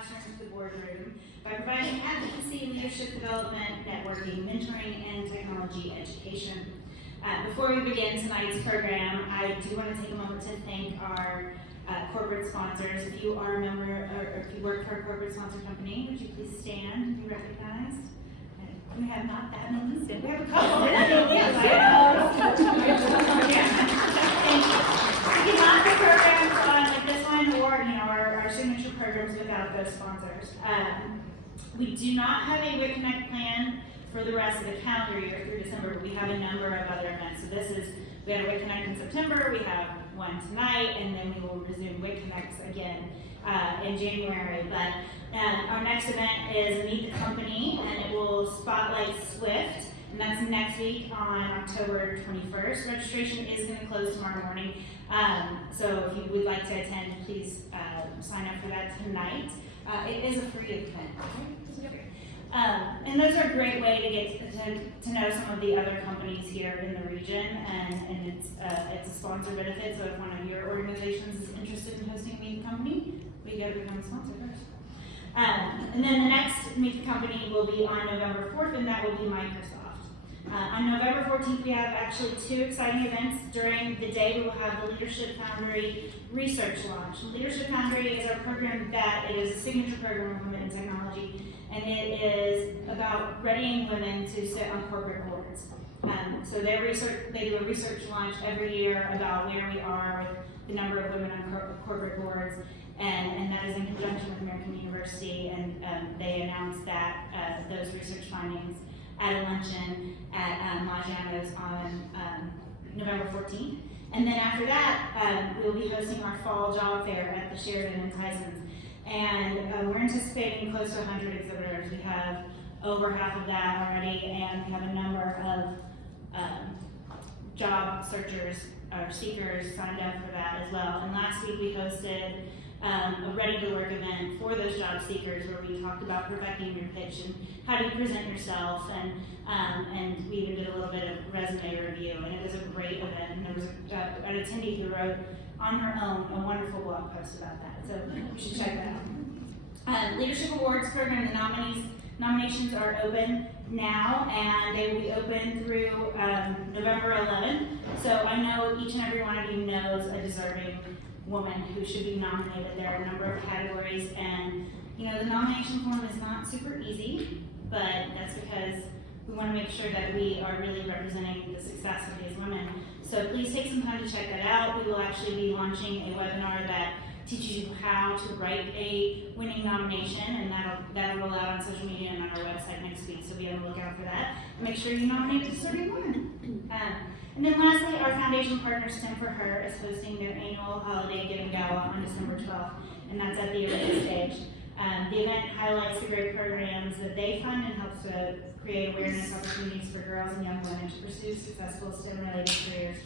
classroom to the boardroom by providing advocacy, leadership development, networking, mentoring, and technology education. Before we begin tonight's program, I do want to take a moment to thank our corporate sponsors. If you are a member or if you work for a corporate sponsor company, would you please stand and be recognized? We have not that many. We have a couple. We cannot do programs like this one or our signature programs without those sponsors. We do not have a WIC Connect plan for the rest of the calendar year through December, but we have a number of other events. So we had a WIC Connect in September, we have one tonight, and then we will resume WIC Connects again in January. But our next event is Meet the Company, and it will spotlight Swift, and that's next week on October 21st. Registration is going to close tomorrow morning, so if you would like to attend, please sign up for that tonight. It is a free event, right? And those are a great way to get to know some of the other companies here in the region, and it's a sponsor benefit, so if one of your organizations is interested in hosting a Meet the Company, we got to become a sponsor first. And then the next Meet the Company will be on November 4th, and that will be Microsoft. On November 14th, we have actually two exciting events. During the day, we will have the Leadership Foundry Research Launch. Leadership Foundry is our program it is a signature program of women in technology, and it is about readying women to sit on corporate boards. So they do a research launch every year about where we are with the number of women on corporate boards, and that is in conjunction with American University, and they announced that those research findings at a luncheon at Maggiano's on November 14th. And then after that, we'll be hosting our fall job fair at the Sheridan and Tyson's. And we're anticipating close to 100 exhibitors. We have over half of that already, and we have a number of job searchers or seekers signed up for that as well. And last week we hosted a Ready to Work event for those job seekers where we talked about perfecting your pitch and how do you present yourself, and we even did a little bit of resume review, and it was a great event. And there was an attendee who wrote on her own a wonderful blog post about that, so you should check that out. Leadership Awards program, the nominations are open now, and they will be open through November 11th. So I know each and every one of you knows a deserving woman who should be nominated. There are a number of categories, and the nomination form is not super easy, but that's because we want to make sure that we are really representing the success of these women. So please take some time to check that out. We will actually be launching a webinar that teaches you how to write a winning nomination, and that'll roll out on social media and on our website next week, so be on the lookout for that. Make sure you nominate a deserving woman. And then lastly, our foundation partner, STEM for Her, is hosting their annual holiday giving gala on December 12th, and that's at the arena stage. The event highlights the great programs that they fund and helps to create awareness opportunities for girls and young women to pursue successful STEM-related careers.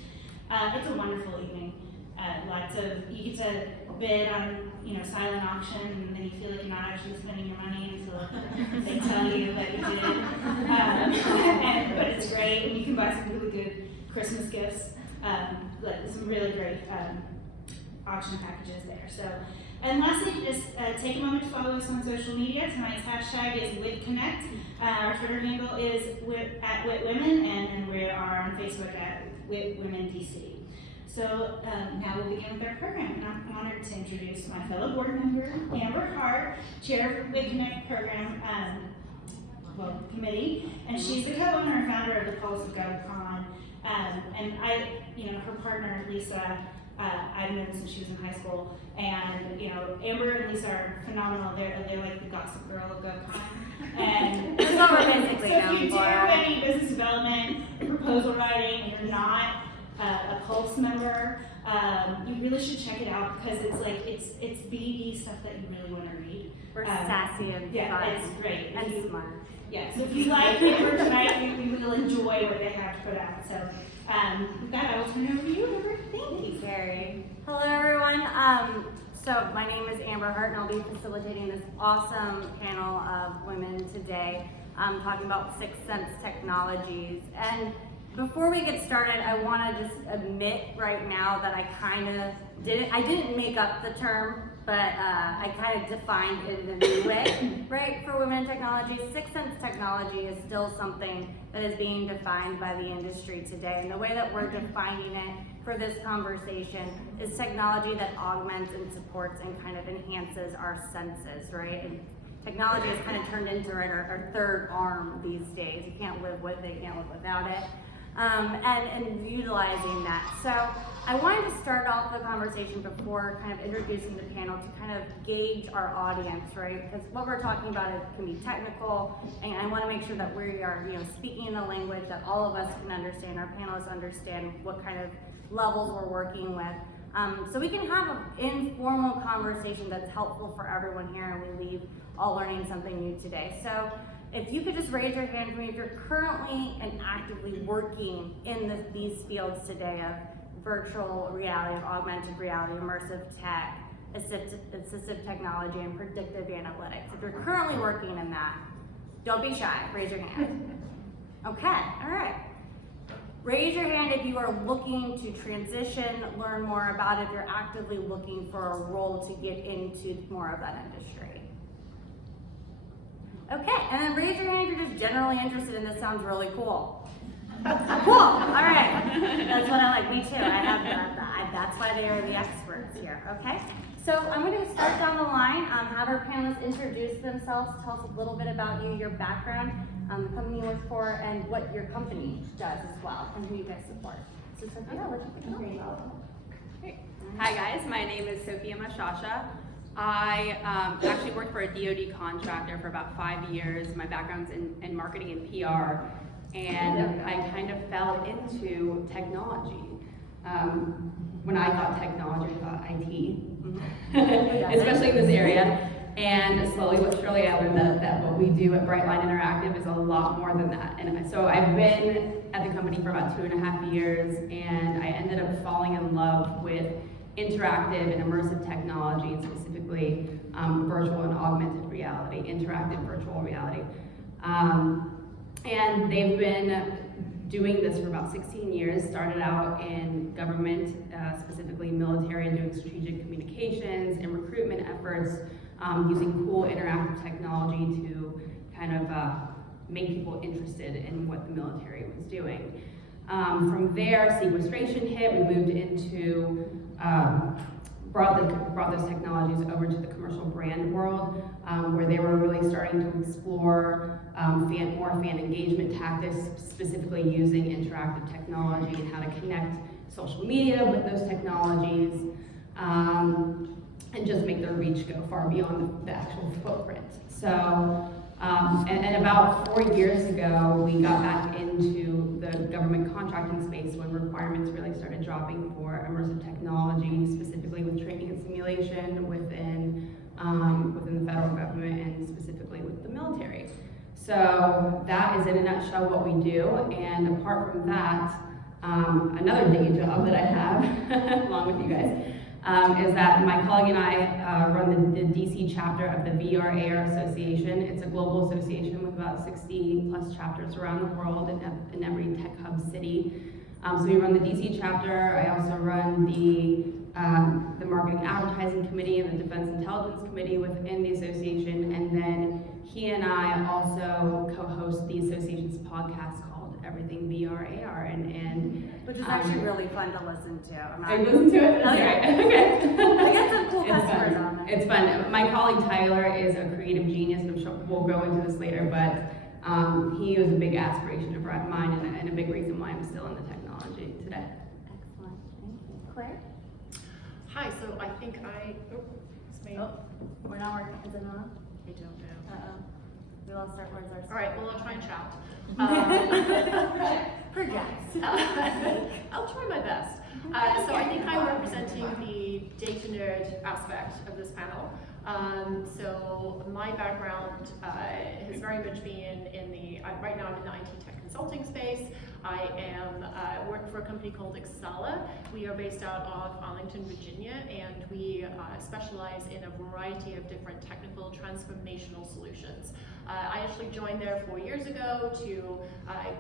It's a wonderful evening. You get to bid on silent auction, and then you feel like you're not actually spending your money until they tell you that you did. But it's great, and you can buy some really good Christmas gifts, some really great auction packages there. So, and lastly, just take a moment to follow us on social media. Tonight's hashtag is WITConnect. Our Twitter handle is at WITWomen, and we are on Facebook at WITWomenDC. So now we'll begin with our program, and I'm honored to introduce my fellow board member, Amber Hart, chair of the WITConnect program committee, and she's the co-owner and founder of the Pulse of GovCon. And her partner Lisa, I've known since she was in high school, and Amber and Lisa are phenomenal. They're like the gossip girl of GovCon. And so if you do any business development, proposal writing, and you're not a Pulse member, you really should check it out, because it's BD stuff that you really want to read. We're sassy and fun. It's great. And smart. Yeah, so if you like Amber tonight, you will enjoy what they have to put out. So with that, I will turn it over to you, Amber. Thank you. Carrie. Hello, everyone. So my name is Amber Hart, and I'll be facilitating this awesome panel of women today, talking about Sixth Sense technologies. And before we get started, I want to just admit right now that I didn't make up the term but I kind of defined it in a new way, right? For women in technology, Sixth Sense technology is still something that is being defined by the industry today. And the way that we're defining it for this conversation is technology that augments and supports and kind of enhances our senses, right? And technology has kind of turned into our third arm these days. You can't live with it, you can't live without it. And utilizing that. So I wanted to start off the conversation before kind of introducing the panel to kind of gauge our audience, right? Because what we're talking about, it can be technical, and I want to make sure that we are, speaking in a language that all of us can understand, our panelists understand what kind of levels we're working with. So we can have an informal conversation that's helpful for everyone here, and we leave all learning something new today. So if you could just raise your hand for me if you're currently and actively working in these fields today of virtual reality, of augmented reality, immersive tech, assistive technology, and predictive analytics. If you're currently working in that, don't be shy, raise your hand. Okay, all right. Raise your hand if you are looking to transition, learn more about it, if you're actively looking for a role to get into more of that industry. Okay, and then raise your hand if you're just generally interested in this. Sounds really cool. Cool, all right. That's what I like, me too. I have that's why they are the experts here, okay? So I'm gonna start down the line, have our panelists introduce themselves, tell us a little bit about you, your background, the company you work for, and what your company does as well, and who you guys support. So Sophia, what do you think? Great. Hi guys, my name is Sophia Mashasha. I actually worked for a DoD contractor for about 5 years. My background's in marketing and PR, and I kind of fell into technology. When I thought technology, I thought IT, especially in this area. And slowly but surely I learned that what we do at Brightline Interactive is a lot more than that. And so I've been at the company for about 2.5 years, and I ended up falling in love with interactive and immersive technology, and specifically virtual and augmented reality, interactive virtual reality. And they've been doing this for about 16 years, started out in government, specifically military, and doing strategic communications and recruitment efforts, using cool interactive technology to kind of make people interested in what the military was doing. From there, sequestration hit, we moved into, brought those technologies over to the commercial brand world, where they were really starting to explore more fan engagement tactics, specifically using interactive technology and how to connect social media with those technologies, and just make their reach go far beyond the actual footprint. So, and about 4 years ago, we got back into the government contracting space when requirements really started dropping for immersive technology, specifically with training and simulation within the federal government and specifically with the military. So that is in a nutshell what we do, and apart from that, another day job that I have, along with you guys, is that my colleague and I run the DC chapter of the VR/AR Association. It's a global association with about 60 plus chapters around the world in every tech hub city. So we run the DC chapter. I also run the marketing advertising committee and the defense intelligence committee within the association. And then he and I also co-host the association's podcast called Everything VR/AR, and which is actually really fun to listen to. I listen to it? Okay. I get some cool customers on it. It's fun. My colleague Tyler is a creative genius, and I'm sure we'll go into this later, but he was a big aspiration of mine and a big reason why I'm still in the technology today. Excellent. Thank you. Claire? Hi, so I think it's me. Oh, we're not working. Is it on? I don't know. Uh-oh. We lost our words ourselves. All right, well, I'll try and shout. Project. I'll try my best. So I think I'm representing the data nerd aspect of this panel. So my background has very much been right now I'm in the IT tech consulting space. I am working for a company called Exala. We are based out of Arlington, Virginia, and we specialize in a variety of different technical transformational solutions. I actually joined there 4 years ago to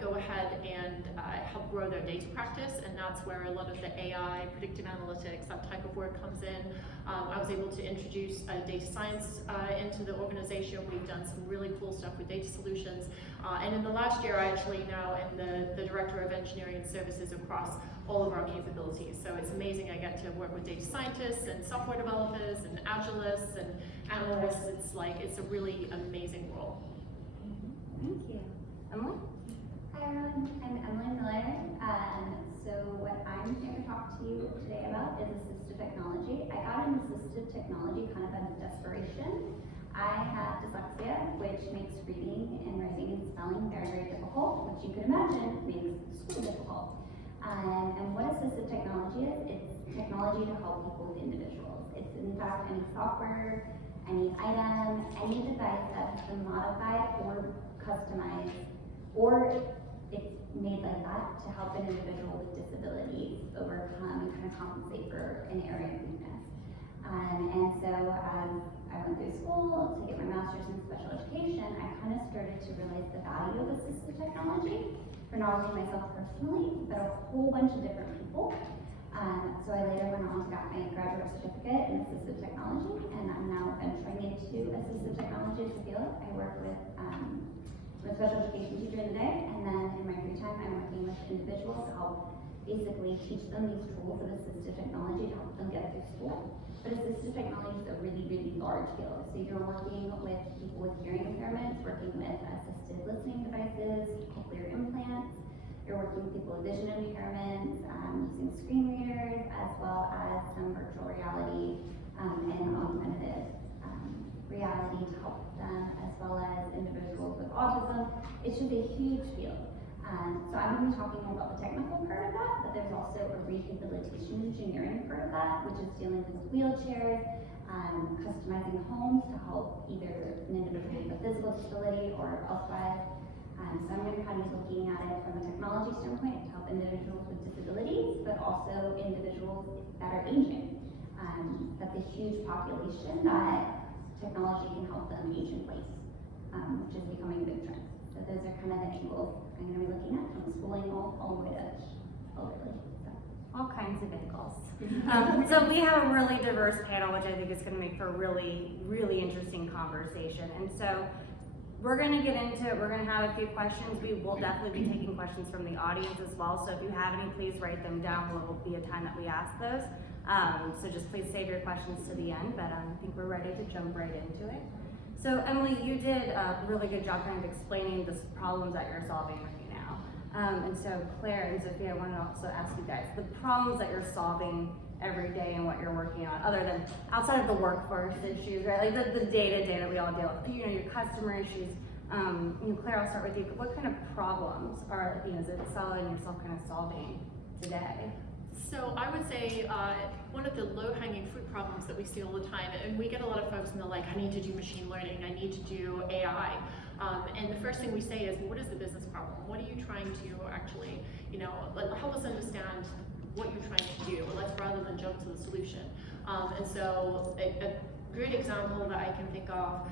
go ahead and help grow their data practice, and that's where a lot of the AI, predictive analytics, that type of work comes in. I was able to introduce data science into the organization. We've done some really cool stuff with data solutions. And in the last year, I actually now am the Director of Engineering and Services across all of our capabilities. So it's amazing. I get to work with data scientists and software developers and agilists and analysts. It's a really amazing role. Thank you. Emily? Hi everyone, I'm Emily Miller. So what I'm here to talk to you today about is assistive technology. I got into assistive technology kind of out of desperation. I have dyslexia, which makes reading and writing and spelling very, very difficult, which you could imagine makes school difficult. And what assistive technology is, it's technology to help people with individuals. It's in fact any software, any item, any device that has been modified or customized, or it's made like that to help an individual with disabilities overcome and kind of compensate for an area of weakness. And so as I went through school to get my master's in special education, I kind of started to realize the value of assistive technology for not only myself personally, but a whole bunch of different people. So I later went on to get my graduate certificate in assistive technology, and I'm now venturing into assistive technology as a field. I work with I'm a special education teacher in the day, and then in my free time, I'm working with individuals to help basically teach them these tools of assistive technology to help them get through school. But assistive technology is a really, really large field. So you're working with people with hearing impairments, working with assisted listening devices, cochlear implants. You're working with people with vision impairments, using screen readers, as well as some virtual reality and augmentative reality to help them, as well as individuals with autism. It's just a huge field. So I'm going to be talking more about the technical part of that, but there's also a rehabilitation engineering part of that, which is dealing with wheelchairs, customizing homes to help either an individual with a physical disability or elsewise. So I'm going to kind of be looking at it from a technology standpoint to help individuals with disabilities, but also individuals that are aging. That's a huge population that technology can help them age in place, which is becoming a big trend. So those are kind of the angles I'm going to be looking at, from schooling all the way to elderly. So. All kinds of angles. So we have a really diverse panel, which I think is going to make for a really, really interesting conversation. And so we're going to get into it. We're going to have a few questions. We will definitely be taking questions from the audience as well. So if you have any, please write them down. There will be a time that we ask those. So just please save your questions to the end, but I think we're ready to jump right into it. So Emily, you did a really good job kind of explaining the problems that you're solving right now. And so Claire and Sophia, I want to also ask you guys, the problems that you're solving every day and what you're working on, other than outside of the workforce issues, right? Like the day-to-day that we all deal with, you know, your customer issues. Claire, I'll start with you. What kind of problems are, is it Sala and yourself kind of solving today? So I would say one of the low-hanging fruit problems that we see all the time, and we get a lot of folks and they're like, I need to do machine learning, I need to do AI. And the first thing we say is, what is the business problem? What are you trying to actually, help us understand what you're trying to do, rather than jump to the solution. And so a great example that I can think of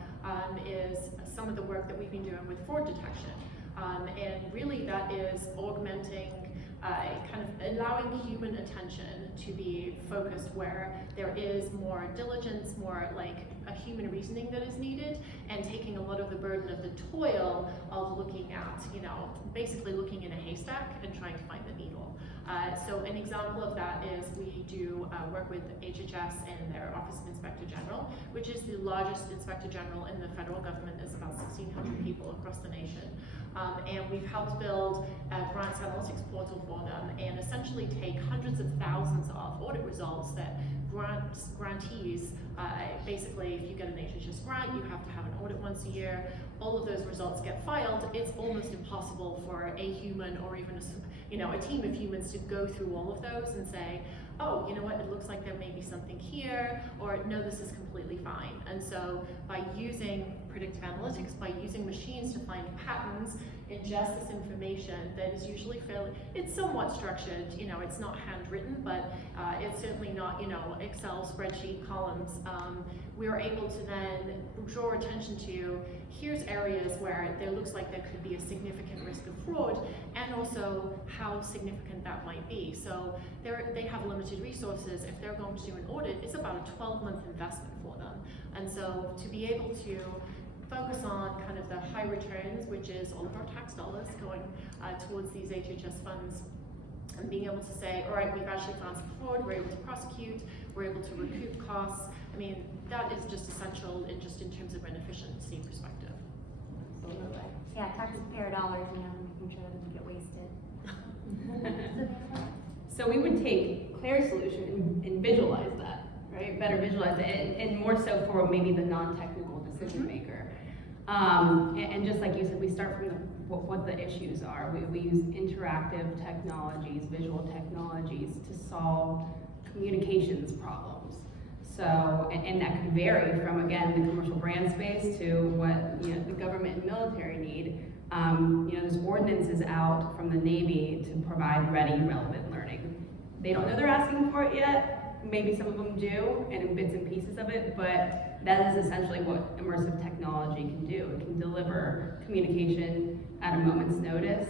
is some of the work that we've been doing with fraud detection. And really that is augmenting kind of allowing human attention to be focused where there is more diligence, more like a human reasoning that is needed, and taking a lot of the burden of the toil of looking at, basically looking in a haystack and trying to find the needle. So an example of that is we do work with HHS and their Office of Inspector General, which is the largest Inspector General in the federal government. There's about 1,600 people across the nation. And we've helped build a grants analytics portal for them and essentially take hundreds of thousands of audit results that grantees, basically if you get an HHS grant, you have to have an audit once a year. All of those results get filed. It's almost impossible for a human or even a team of humans to go through all of those and say, oh, you know what, it looks like there may be something here, or no, this is completely fine. And so by using predictive analytics, by using machines to find patterns, ingest this information that is usually it's somewhat structured, it's not handwritten, but it's certainly not, Excel spreadsheet columns. We are able to then draw attention to, here's areas where there looks like there could be a significant risk of fraud, and also how significant that might be. So they have limited resources. If they're going to do an audit, it's a about a 12-month investment for them. And so to be able to focus on kind of the high returns, which is all of our tax dollars going towards these HHS funds, and being able to say, all right, we've actually found some fraud, we're able to prosecute, we're able to recoup costs. I mean, that is just essential in terms of an efficiency perspective. Absolutely. Yeah, taxpayer dollars, making sure that doesn't get wasted. So we would take Claire's solution and visualize that, right? Better visualize it, and more so for maybe the non-technical decision maker. And just like you said, we start from what the issues are. We use interactive technologies, visual technologies to solve communications problems. So, and that could vary from, again, the commercial brand space to what, the government and military need. There's ordinances out from the Navy to provide ready, relevant learning. They don't know they're asking for it yet. Maybe some of them do, and in bits and pieces of it, but that is essentially what immersive technology can do. It can deliver communication at a moment's notice,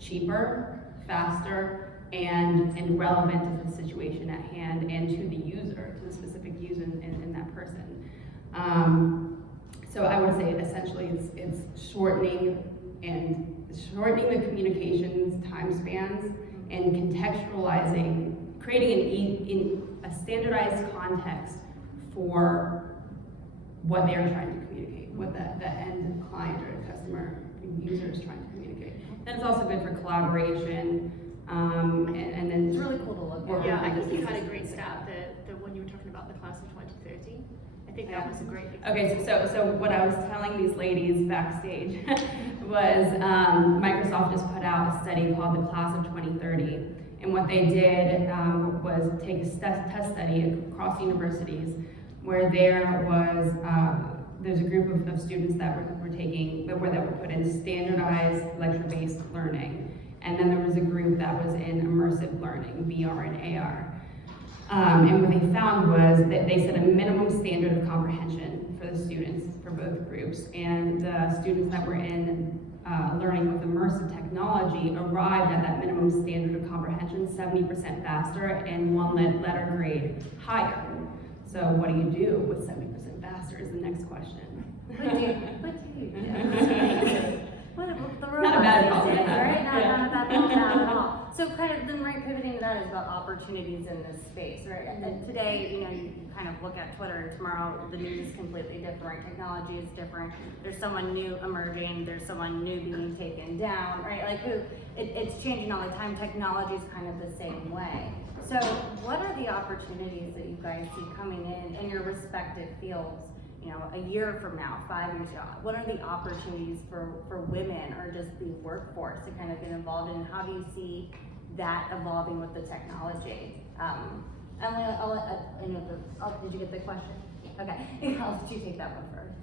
cheaper, faster, and relevant to the situation at hand and to the user, to the specific user and that person. So I would say essentially it's shortening the communications time spans and contextualizing, creating a standardized context for what they're trying to communicate, what the end client or customer user is trying to communicate. Then it's also good for collaboration, and then It's really cool to look at. Yeah, I think you had a great stat that when you were talking about the class of 2030. I think that was a great example. Okay, so what I was telling these ladies backstage was Microsoft just put out a study called the Class of 2030. And what they did was take a test study across universities where there's a group of students that were put in standardized lecture-based learning. And then there was a group that was in immersive learning, VR and AR. And what they found was that they set a minimum standard of comprehension for the students for both groups. And the students that were in learning with immersive technology arrived at that minimum standard of comprehension 70% faster and one letter grade higher. So what do you do with 70% faster is the next question. What do you do? The robot Not a bad problem. right? Not Yeah. a bad problem at all. So kind of then right pivoting to that is about opportunities in this space, right? And then today, you kind of look at Twitter, and tomorrow the news is completely different, technology is different. There's someone new emerging, there's someone new being taken down, right? Like it's changing all the time. Technology is kind of the same way. So what are the opportunities that you guys see coming in your respective fields? A year from now, 5 years from now, what are the opportunities for women or just the workforce to kind of get involved in? How do you see that evolving with the technology? Emily, did you get the question? Okay, I'll let you take that one first.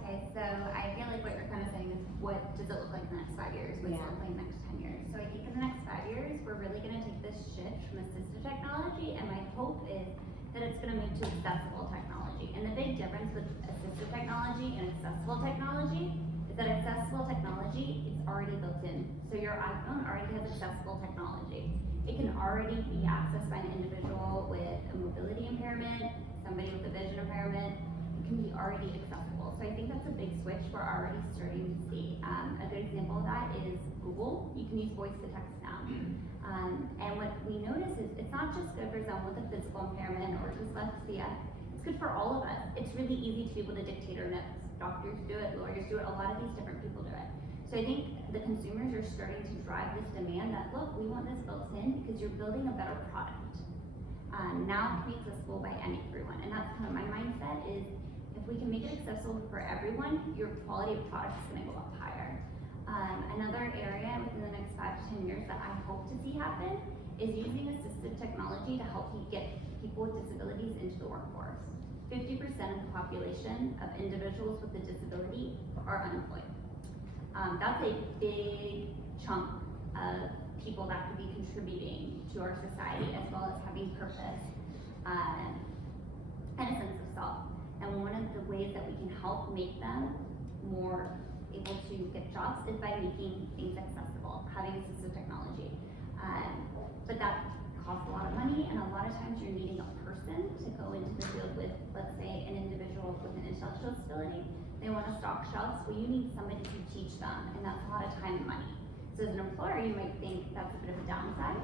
Okay, so I feel like what you're kind of saying is what does it look like in the next 5 years? What's it look like in the next 10 years? So I think in the next 5 years, we're really going to take this shift from assistive technology, and my hope is that it's going to move to accessible technology. And the big difference with assistive technology and accessible technology is that accessible technology is already built in. So your iPhone already has accessible technology. It can already be accessed by an individual with a mobility impairment, somebody with a vision impairment. It can be already accessible. So I think that's a big switch we're already starting to see. A good example of that is Google. You can use voice to text now. And what we notice is it's not just good, for example, with a physical impairment or dyslexia. It's good for all of us. It's really easy to be able to dictate our notes. Doctors do it, lawyers do it, a lot of these different people do it. So I think the consumers are starting to drive this demand that, look, we want this built in because you're building a better product. Now it can be accessible by everyone. And that's kind of my mindset is if we can make it accessible for everyone, your quality of product is going to go up higher. Another area within the next 5 to 10 years that I hope to see happen is using assistive technology to help get people with disabilities into the workforce. 50% of the population of individuals with a disability are unemployed. That's a big chunk of people that could be contributing to our society as well as having purpose and a sense of self. And one of the ways that we can help make them more able to get jobs is by making things accessible, having assistive technology. But that costs a lot of money, and a lot of times you're needing a person to go into the field with, let's say, an individual with an intellectual disability. They want to stock shelves, well, you need somebody to teach them, and that's a lot of time and money. So as an employer, you might think that's a bit of a downside.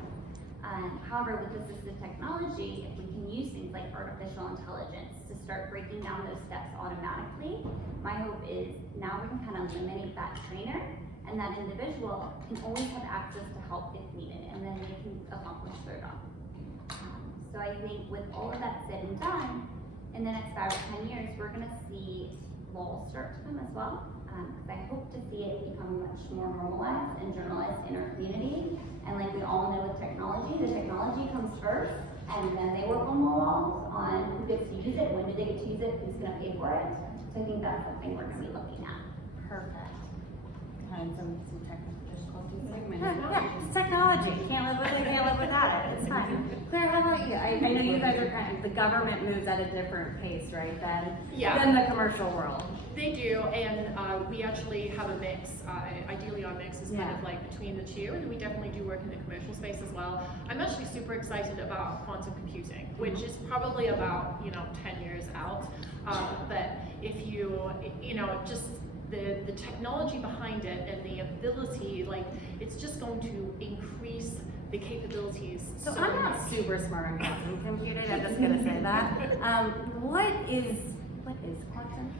However, with assistive technology, if we can use things like artificial intelligence to start breaking down those steps automatically, my hope is now we can kind of eliminate that trainer, and that individual can always have access to help if needed, and then they can accomplish their job. So I think with all of that said and done, in the next 5 or 10 years, we're gonna see laws start to come as well. Because I hope to see it become much more normalized and generalized in our community. And like we all know with technology, the technology comes first, and then they work on the laws on who gets to use it, when do they get to use it, who's gonna pay for it. So I think that's something we're gonna be looking at. Perfect. Had some technical difficulties. Yeah. It's technology. Can't live with it, can't live without it. It's fine. Claire, how about you? I know you guys are the government moves at a different pace, right, than the commercial world. They do, and we actually have a mix. Ideally, our mix is kind of like between the two, and we definitely do work in the commercial space as well. I'm actually super excited about quantum computing, which is probably about 10 years out. But if just the technology behind it and the ability, like it's just going to increase the capabilities. So I'm not super smart on quantum computing. I'm just gonna say that. What is quantum computing?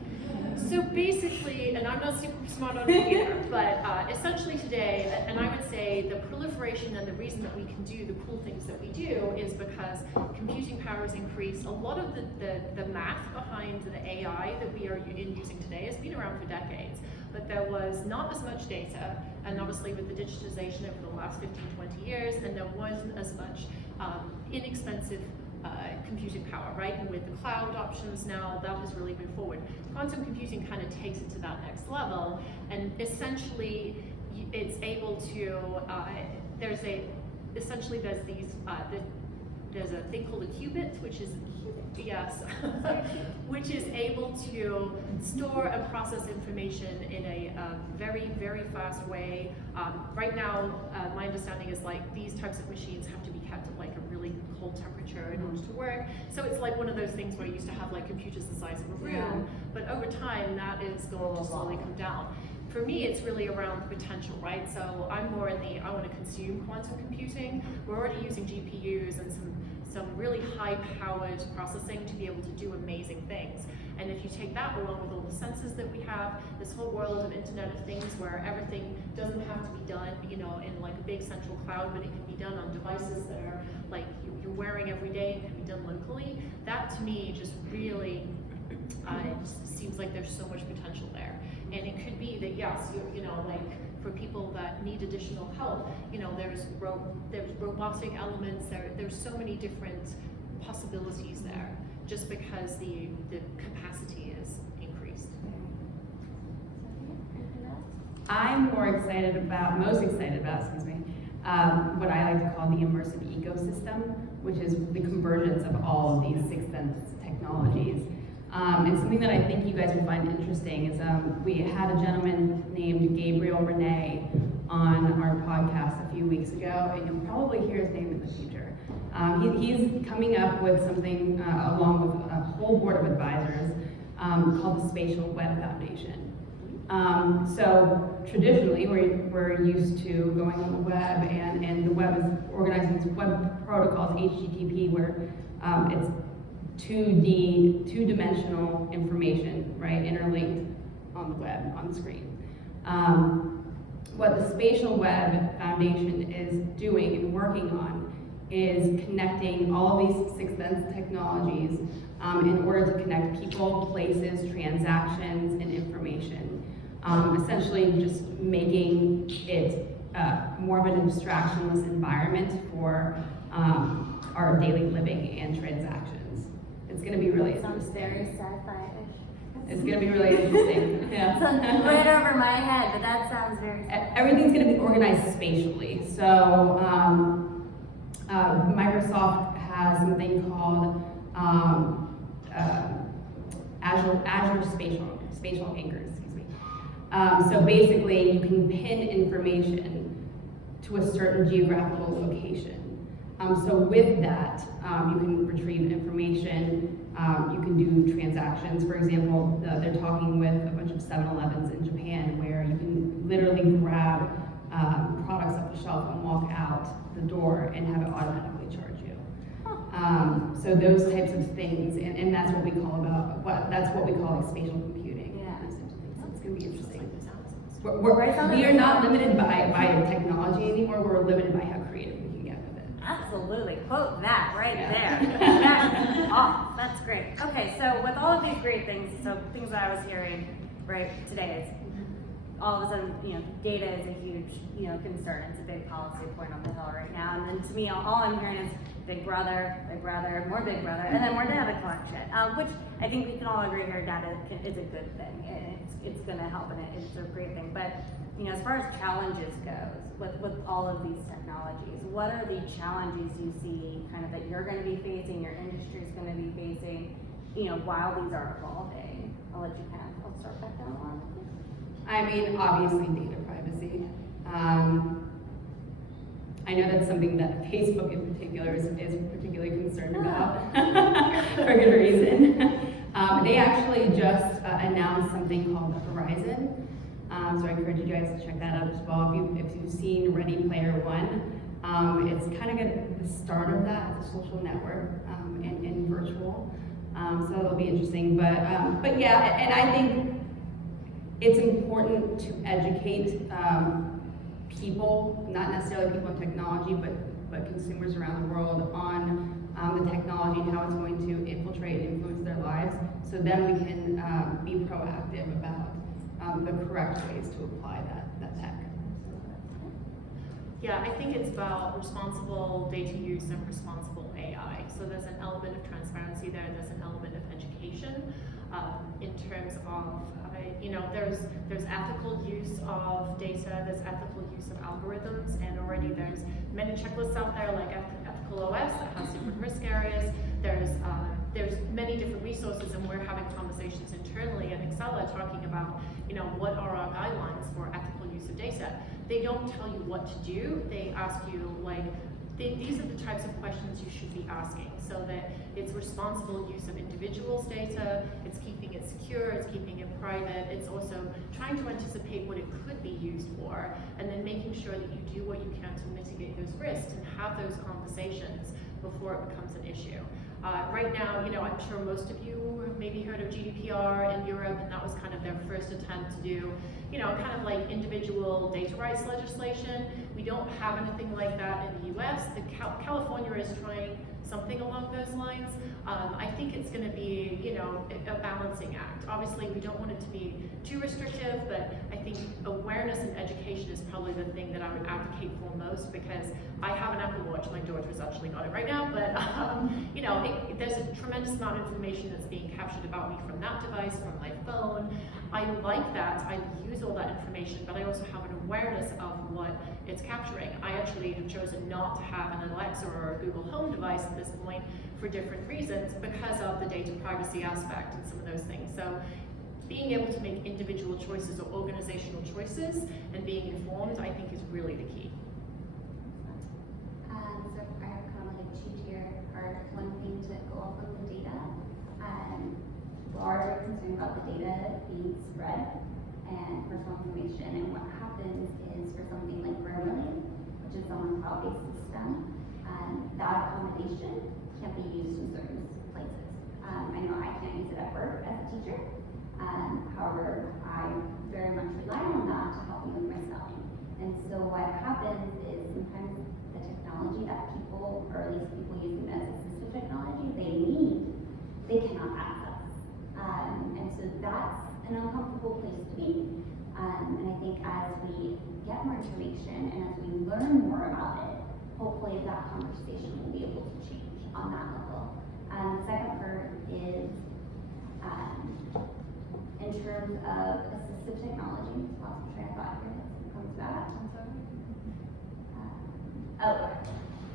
So basically, and I'm not super smart on it either, but essentially today, and I would say the proliferation and the reason that we can do the cool things that we do is because computing power has increased. A lot of the math behind the AI that we are using today has been around for decades, but there was not as much data, and obviously with the digitization over the last 15, 20 years, and there wasn't as much inexpensive computing power, right? And with the cloud options now, that has really moved forward. Quantum computing kind of takes it to that next level, and essentially it's able to, there's a thing called a qubit, which is which is able to store and process information in a very, very fast way. Right now, my understanding is like these types of machines have to be kept at like a really cold temperature in order to work. So it's like one of those things where you used to have like computers the size of a room, but over time that is going to slowly come down. For me, it's really around the potential, right? So I'm more in I want to consume quantum computing. We're already using GPUs and some really high-powered processing to be able to do amazing things. And if you take that along with all the sensors that we have, this whole world of Internet of Things where everything doesn't have to be done, in like a big central cloud, but it can be done on devices that are like you're wearing every day and can be done locally, that to me just really it just seems like there's so much potential there. And it could be that yes, like for people that need additional help, there's robotic elements, there's so many different possibilities there, just because the capacity is increased. I'm most excited about, what I like to call the immersive ecosystem, which is the convergence of all of these sixth sense technologies. And something that I think you guys will find interesting is we had a gentleman named Gabriel Renee on our podcast a few weeks ago, and you'll probably hear his name in the future. He's coming up with something along with a whole board of advisors called the Spatial Web Foundation. So traditionally, we're used to going on the web, and the web is organizing these web protocols, HTTP, where it's 2-dimensional information, right, interlinked on the web, on the screen. What the Spatial Web Foundation is doing and working on is connecting all of these sixth sense technologies in order to connect people, places, transactions, and information. Essentially just making it more of an abstractionless environment for our daily living and transactions. It's going to be really Sounds interesting. very sci-fi-ish. It's going to be really interesting. Yeah. Sounds right over my head, but that sounds very sci-fi. Everything's going to be organized spatially. So Microsoft has something called Azure Spatial Anchors. So basically, you can pin information to a certain geographical location. So with that, you can retrieve information, you can do transactions. For example, they're talking with a bunch of 7-Elevens in Japan where you can literally grab products off the shelf and walk out the door and have it automatically charge you. So those types of things, and that's what we call like spatial computing. Yeah. Those types of things. So it's going to be interesting. Right. We are not limited by technology anymore. We're limited by how creative we can get with it. Absolutely. Quote that right Yeah. there. That's off. That's great. Okay, so with all of these great things, so things that I was hearing right today is all of a sudden, data is a huge, concern. It's a big policy point on the Hill right now. And then to me, all I'm hearing is Big Brother, more Big Brother, and then more data collection, which I think we can all agree here, data is a good thing. And it's going to help, and it's a great thing. But as far as challenges goes, with all of these technologies, what are the challenges you see kind of that you're going to be facing, your industry is going to be facing, while these are evolving? I'll start back down the line. I mean, obviously data privacy. I know that's something that Facebook in particular is particularly concerned about for good reason. They actually just announced something called Horizon. So I encourage you guys to check that out as well. If you've seen Ready Player One, it's kind of the start of that. It's a social network and virtual. So it'll be interesting. But yeah, and I think it's important to educate people, not necessarily people in technology, but consumers around the world on the technology and how it's going to infiltrate and influence their lives. So then we can be proactive about the correct ways to apply that tech. Yeah, I think it's about responsible data use and responsible AI. So there's an element of transparency there, there's an element of education in terms of, there's ethical use of data, there's ethical use of algorithms, and already there's many checklists out there like Ethical OS that has different risk areas. There's many different resources, and we're having conversations internally at Excella talking about, what are our guidelines for ethical use of data. They don't tell you what to do. They ask you, these are the types of questions you should be asking, so that it's responsible use of individuals' data, it's keeping it secure, it's keeping it private, it's also trying to anticipate what it could be used for, and then making sure that you do what you can to mitigate those risks and have those conversations before it becomes an issue. Right now, I'm sure most of you have maybe heard of GDPR in Europe, and that was kind of their first attempt to do, kind of like individual data rights legislation. We don't have anything like that in the US. California is trying something along those lines. I think it's going to be, a balancing act. Obviously, we don't want it to be too restrictive, but I think awareness and education is probably the thing that I would advocate for most, because I have an Apple Watch. My daughter's actually got it right now, but there's a tremendous amount of information that's being captured about me from that device, from my phone. I like that. I use all that information, but I also have an awareness of what it's capturing. I actually have chosen not to have an Alexa or a Google Home device at this point for different reasons because of the data privacy aspect and some of those things. So being able to make individual choices or organizational choices and being informed, I think, is really the key. So I have kind of like a two-tier part. One thing to go off of the data. We are very concerned about the data being spread and personal information. And what happens is for something like Grammarly, which is on a cloud-based system, that accommodation can't be used in certain places. I know I can't use it at work as a teacher. However, I very much rely on that to help me with my spelling. And so what happens is sometimes the technology that people, or at least people using it as assistive technology, they cannot access. And so that's an uncomfortable place to be. And I think as we get more information and as we learn more about it, hopefully that conversation will be able to change on that level. The second part is in terms of assistive technology. Lost my train of thought here. It comes back. I'm sorry.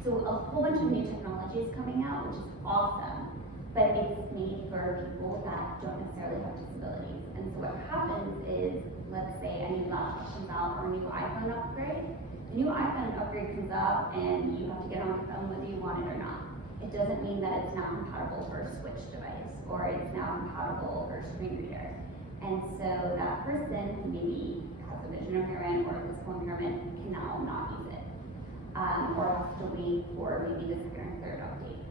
So a whole bunch of new technologies coming out, which is awesome, but it's made for people that don't necessarily have disabilities. And so what happens is, let's say a new laptop comes out or a new iPhone upgrade, the new iPhone upgrade comes out and you have to get on the phone whether you want it or not. It doesn't mean that it's now compatible for a Switch device, or it's now compatible for a screen reader. And so that person who maybe has a vision impairment or a physical impairment can now not use it. Or has to wait for maybe the second or third update.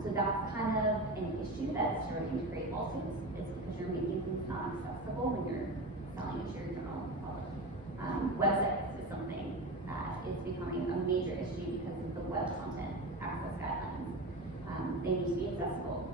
So that's kind of an issue that's starting to create lawsuits, is because you're making things not accessible when you're selling it to your general public. Websites is something that is becoming a major issue because of the web content access guidelines. They need to be accessible,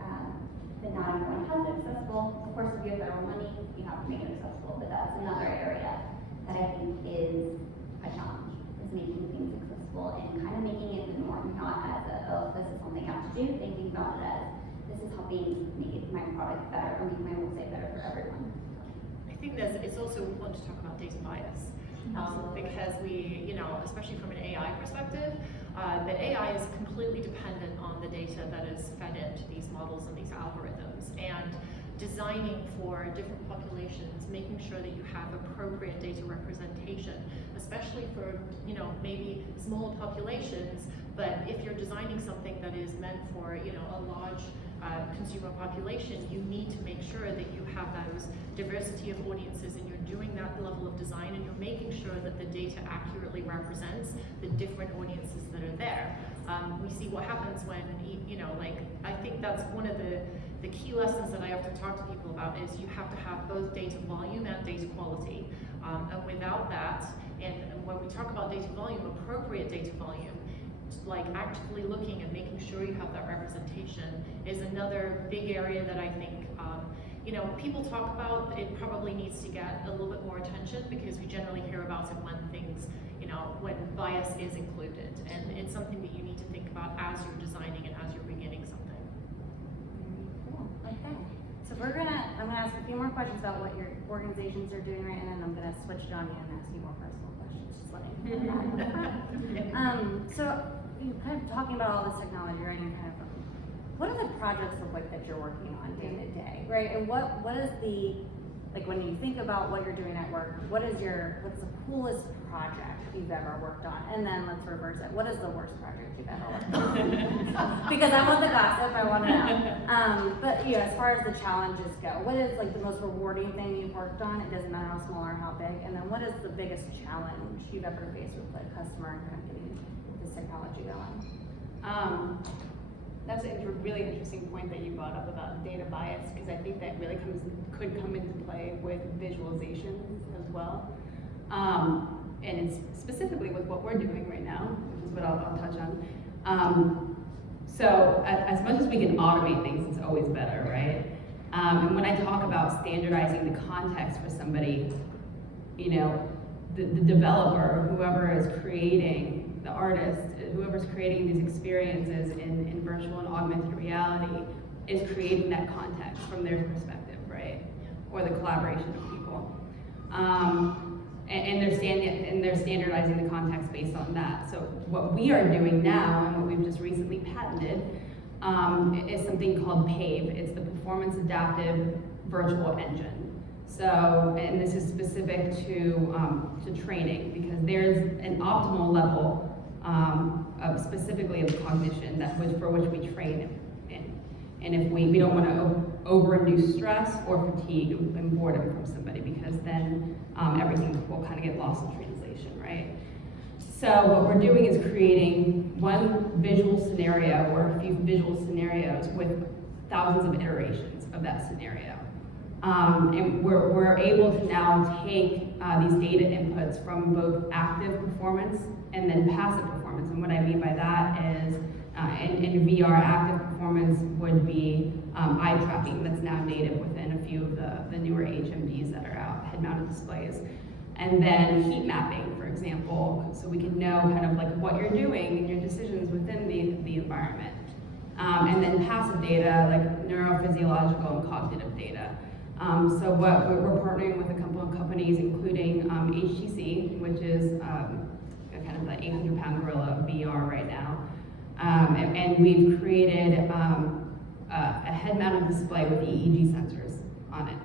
but not everyone has it accessible. Of course, if you have federal money, you have to make it accessible, but that's another area that I think is a challenge, is making things accessible and kind of making it the norm, not as a, oh, this is something I have to do, thinking about it as, this is helping make my product better, or make my website better for everyone. I think it's also important to talk about data bias. Because we, especially from an AI perspective, that AI is completely dependent on the data that is fed into these models and these algorithms. And designing for different populations, making sure that you have appropriate data representation, especially for, maybe smaller populations, but if you're designing something that is meant for, a large consumer population, you need to make sure that you have those diversity of audiences, and you're doing that level of design, and you're making sure that the data accurately represents the different audiences that are there. We see what happens when, I think that's one of the key lessons that I often talk to people about, is you have to have both data volume and data quality. And without that, and when we talk about data volume, appropriate data volume, like actively looking and making sure you have that representation is another big area that I think, people talk about. It probably needs to get a little bit more attention, because we generally hear about it when things, when bias is included. And it's something that you need to think about as you're designing and as you're beginning something. Cool. Okay. So I'm gonna ask a few more questions about what your organizations are doing right now, and I'm gonna switch it on you and ask you more personal questions. Just letting you know that. So you kind of talking about all this technology, right? And kind of, what do the projects look like that you're working on day to day, right? And what is the, like, when you think about what you're doing at work, what's the coolest project you've ever worked on? And then let's reverse it. What is the worst project you've ever worked on? Because I want the gossip, I want to know. But as far as the challenges go, what is like the most rewarding thing you've worked on? It doesn't matter how small or how big. And then what is the biggest challenge you've ever faced with a customer and kind of getting this technology going? That's a really interesting point that you brought up about data bias, because I think that really could come into play with visualization as well. And it's specifically with what we're doing right now, which is what I'll touch on. So as much as we can automate things, it's always better, right? And when I talk about standardizing the context for somebody, the developer, whoever is creating, the artist, whoever's creating these experiences in virtual and augmented reality, is creating that context from their perspective, right? Or the collaboration of people. And they're standardizing the context based on that. So what we are doing now, and what we've just recently patented, is something called PAVE. It's the Performance Adaptive Virtual Engine. So, and this is specific to training, because there's an optimal level specifically of cognition for which we train in. And if we don't want to overinduce stress or fatigue and boredom from somebody, because then everything will kind of get lost in translation, right? So what we're doing is creating one visual scenario or a few visual scenarios with thousands of iterations of that scenario. And we're able to now take these data inputs from both active performance and then passive performance. And what I mean by that is, in VR, active performance would be eye tracking that's now native within a few of the newer HMDs that are out, head-mounted displays. And then heat mapping, for example, so we can know kind of like what you're doing and your decisions within the environment. And then passive data, like neurophysiological and cognitive data. So what we're partnering with a couple of companies, including HTC, which is kind of the 800-pound gorilla of VR right now. And we've created a head-mounted display with EEG sensors on it.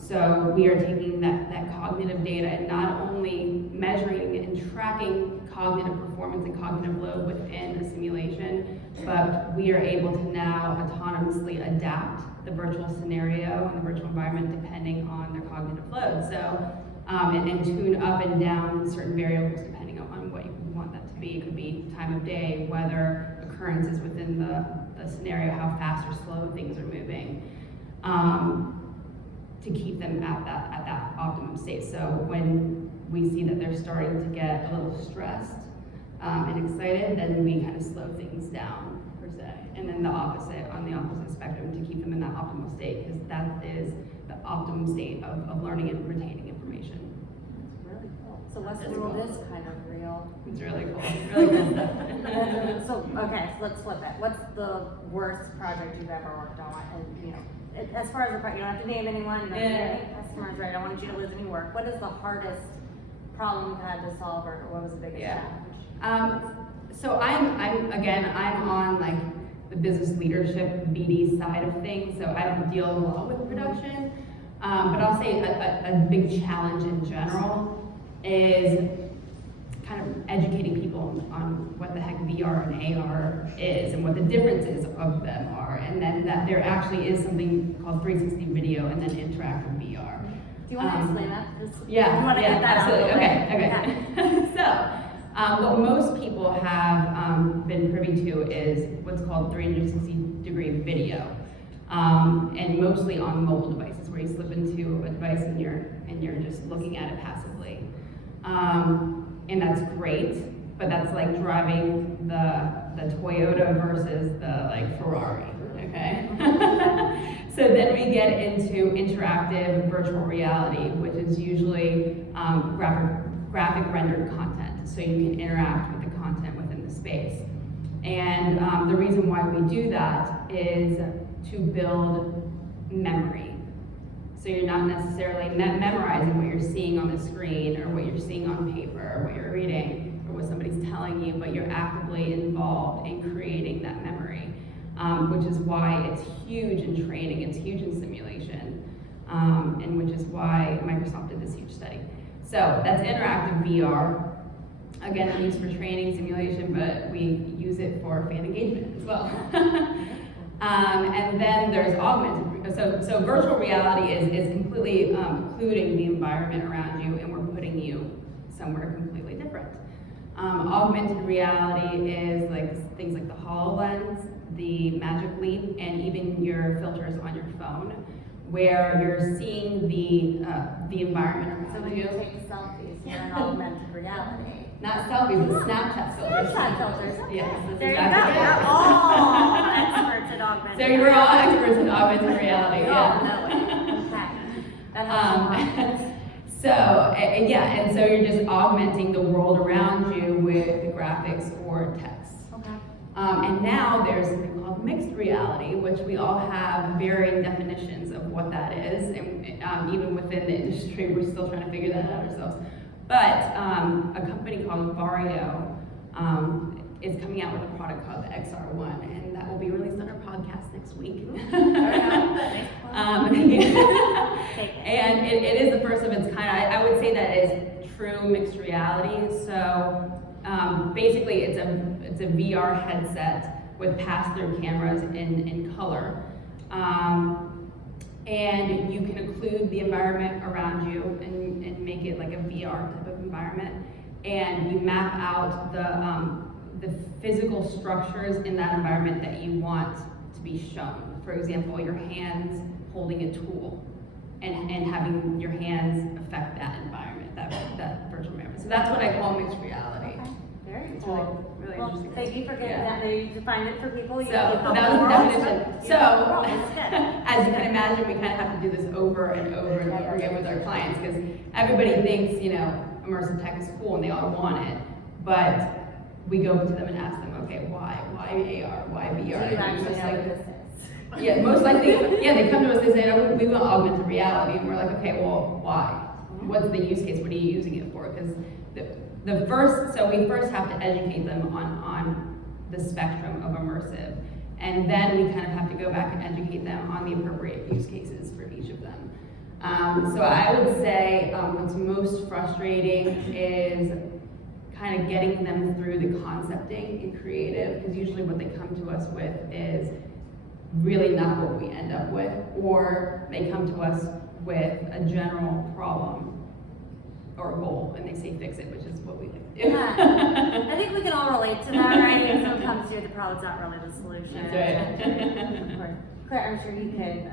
So we are taking that cognitive data and not only measuring and tracking cognitive performance and cognitive load within a simulation, but we are able to now autonomously adapt the virtual scenario and the virtual environment depending on their cognitive load. So, and tune up and down certain variables depending on what you want that to be. It could be time of day, weather, occurrences within the scenario, how fast or slow things are moving, to keep them at that optimum state. So when we see that they're starting to get a little stressed and excited, then we kind of slow things down per se. And then on the opposite spectrum, to keep them in that optimal state, because that is the optimum state of learning and retaining information. That's really cool. So what's the world is kind of real. It's really cool. Really cool stuff. So let's flip it. What's the worst project you've ever worked on? And as far as the you don't have to name anyone, you don't have to name any customers, right? I don't want you to lose any work. What is the hardest problem you've had to solve, or what was the biggest challenge? So I'm on like the business leadership BD side of things, so I don't deal a lot with production. But I'll say a big challenge in general is kind of educating people on what the heck VR and AR is and what the differences of them are, and then that there actually is something called 360 video and then interactive VR. Do you want to explain that? Yeah, you want to get that absolutely. out of the way? Okay. So, what most people have been privy to is what's called 360-degree video, and mostly on mobile devices, where you slip into a device and you're just looking at it passively. And that's great, but that's like driving the Toyota versus the like Ferrari, okay? So then we get into interactive virtual reality, which is usually graphic rendered content, so you can interact with the content within the space. And the reason why we do that is to build memory. So you're not necessarily memorizing what you're seeing on the screen or what you're seeing on paper or what you're reading or what somebody's telling you, but you're actively involved in creating that memory, which is why it's huge in training, it's huge in simulation, and which is why Microsoft did this huge study. So that's interactive VR. Again, it's used for training, simulation, but we use it for fan engagement as well. And then there's augmented. So virtual reality is completely including the environment around you, and we're putting you somewhere completely different. Augmented reality is like things like the HoloLens, the Magic Leap, and even your filters on your phone, where you're seeing the environment So around when you. you take selfies, you're in augmented reality. Not selfies, but Snapchat filters. Snapchat filters. Yes, that's There you go. exactly We're it. all experts in augmented So you're all experts in augmented reality, We yeah. all know it. Okay. That helps a lot. And so you're just augmenting the world around you with the graphics or text. Okay. And now there's something called mixed reality, which we all have varying definitions of what that is, and even within the industry, we're still trying to figure that out ourselves. But a company called Vario is coming out with a product called the XR1, and that will be released on our podcast next week. And it is the first of its kind. I would say that is true mixed reality. So basically, it's a VR headset with pass-through cameras in color. And you can include the environment around you and make it like a VR type of environment. And you map out the physical structures in that environment that you want to be shown. For example, your hands holding a tool and having your hands affect that environment, that virtual environment. So that's what I call mixed reality. Okay. Very It's cool. really Well, interesting. thank you for getting Yeah. that. You defined it for people. You So helped that the was the world. definition. You So helped the world. It's good. as you can imagine, we kind of have to do this over and over and over again with our clients because everybody thinks, immersive tech is cool and they all want it, but we go to them and ask them, okay, why AR, why VR? Do you And actually it's know like, what this is? yeah, most likely, they come to us, they say, oh, we want augmented reality, and we're like, okay, well, why? What's the use case? What are you using it for? Because we first have to educate them on the spectrum of immersive, and then we kind of have to go back and educate them on the appropriate use cases for each of them. So I would say what's most frustrating is kind of getting them through the concepting and creative, because usually what they come to us with is really not what we end up with, or they come to us with a general problem or goal, and they say fix it, which is what we like to do. Yeah. I think we can all relate to that, right? If someone comes to you, the problem's not really the solution. That's right. Of course. Claire, I'm sure you could,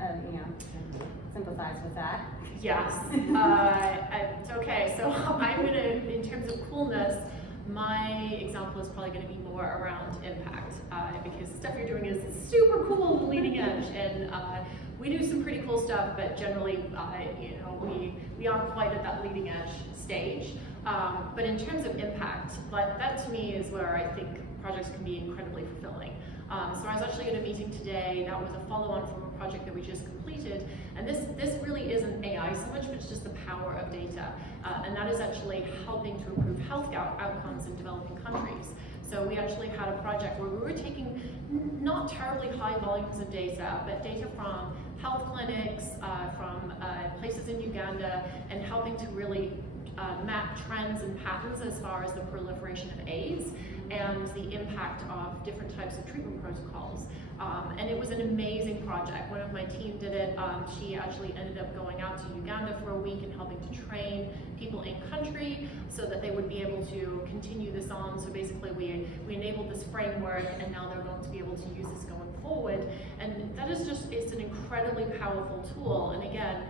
sympathize with that. Yes. Okay, so I'm gonna, in terms of coolness, my example is probably gonna be more around impact, because the stuff you're doing is super cool, leading edge, and we do some pretty cool stuff, but generally, we aren't quite at that leading edge stage. But in terms of impact, that to me is where I think projects can be incredibly fulfilling. So I was actually at a meeting today that was a follow-on from a project that we just completed, and this really isn't AI so much, but it's just the power of data, and that is actually helping to improve health outcomes in developing countries. So we actually had a project where we were taking not terribly high volumes of data, but data from health clinics, from places in Uganda, and helping to really map trends and patterns as far as the proliferation of AIDS and the impact of different types of treatment protocols. And it was an amazing project. One of my team did it. She actually ended up going out to Uganda for a week and helping to train people in country so that they would be able to continue this on. So basically we enabled this framework, and now they're going to be able to use this going forward. And that is just, it's an incredibly powerful tool. And again,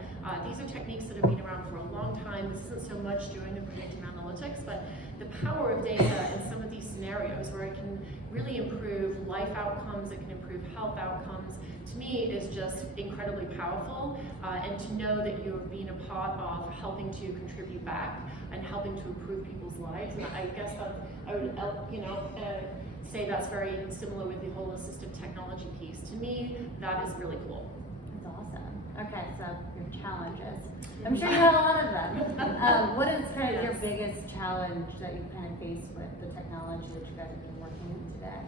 these are techniques that have been around for a long time. This isn't so much doing the predictive analytics, but the power of data in some of these scenarios where it can really improve life outcomes, it can improve health outcomes, to me is just incredibly powerful. And to know that you've been a part of helping to contribute back and helping to improve people's lives. And I guess that I would, say that's very similar with the whole assistive technology piece. To me, that is really cool. That's awesome. Okay, so your challenges. I'm sure you have a lot of them. What is kind of your biggest challenge that you kind of face with the technology that you guys have been working with today?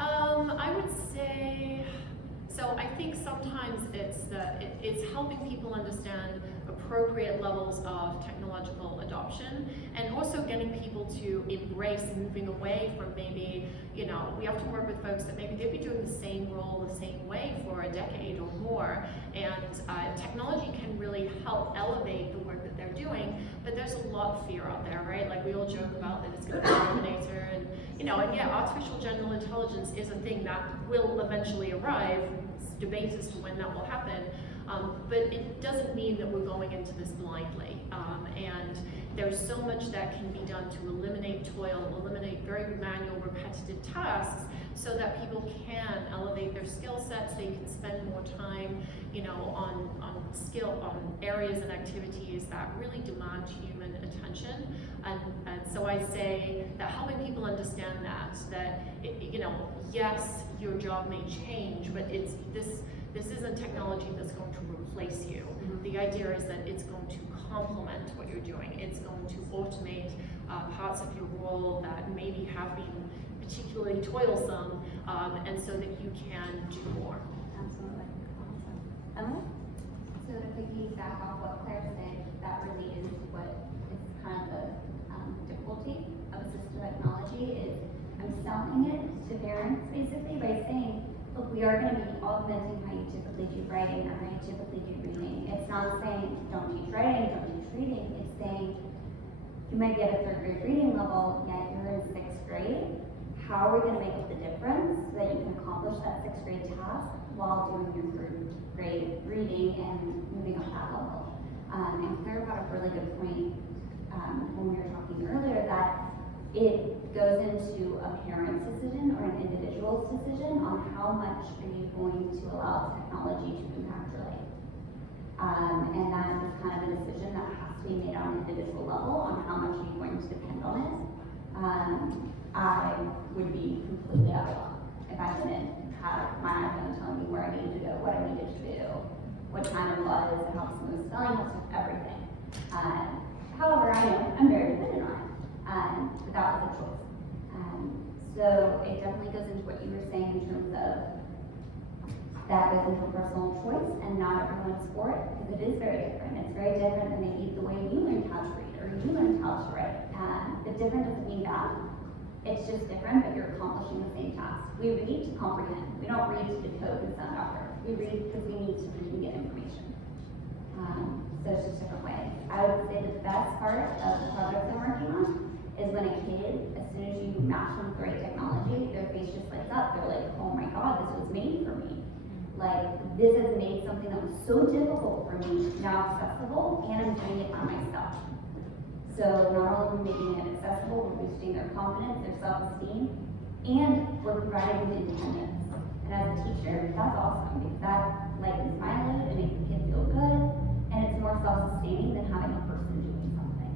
I would say, so I think sometimes it's helping people understand appropriate levels of technological adoption, and also getting people to embrace moving away from maybe, we have to work with folks that maybe they've been doing the same role the same way for a decade or more, and technology can really help elevate the work that they're doing, but there's a lot of fear out there, right? Like we all joke about that it's going to be a Terminator, and yeah, artificial general intelligence is a thing that will eventually arrive. It's debate as to when that will happen. But it doesn't mean that we're going into this blindly. And there's so much that can be done to eliminate toil, eliminate very manual, repetitive tasks, so that people can elevate their skill sets. They can spend more time, on areas and activities that really demand human attention. And so I say that helping people understand that yes, your job may change, but this isn't technology that's going to replace you. Mm-hmm. The idea is that it's going to complement what you're doing. It's going to automate parts of your role that maybe have been particularly toilsome, and so that you can do more. Absolutely. Awesome. Emily? So to piggyback off what Claire said, that really is what is kind of the difficulty of assistive technology is I'm selling it to parents basically by saying, look, we are going to be augmenting how you typically do writing or how you typically do reading. It's not saying don't teach writing, don't teach reading. It's saying you might get a third grade reading level, yet you're in sixth grade. How are we going to make up the difference so that you can accomplish that sixth grade task while doing your third grade reading and moving up that level? And Claire brought up a really good point when we were talking earlier that it goes into a parent's decision or an individual's decision on how much are you going to allow technology to impact your life. And that is kind of a decision that has to be made on an individual level on how much are you going to depend on it. I would be completely out of luck if I didn't have my iPhone telling me where I needed to go, what I needed to do, what time it was, it helps me with spelling, helps with everything. However, I'm very dependent on it. But that was a choice. So it definitely goes into what you were saying in terms of that goes into a personal choice, and not everyone's for it, because it is very different. It's very different than maybe the way you learned how to read or you learned how to write. The different doesn't mean bad. It's just different, but you're accomplishing the same task. We read to comprehend. We don't read to decode and sound out. We read because we need to read and get information. So it's just different ways. I would say the best part of the project I'm working on is when a kid, as soon as you match them with the right technology, their face just lights up. They're like, oh my God, this was made for me. Like, this has made something that was so difficult for me now accessible, and I'm doing it by myself. So not only making it accessible, we're boosting their confidence, their self-esteem, and we're providing them independence. And as a teacher, that's awesome, because that lightens my load, it makes the kid feel good, and it's more self-sustaining than having a person doing something,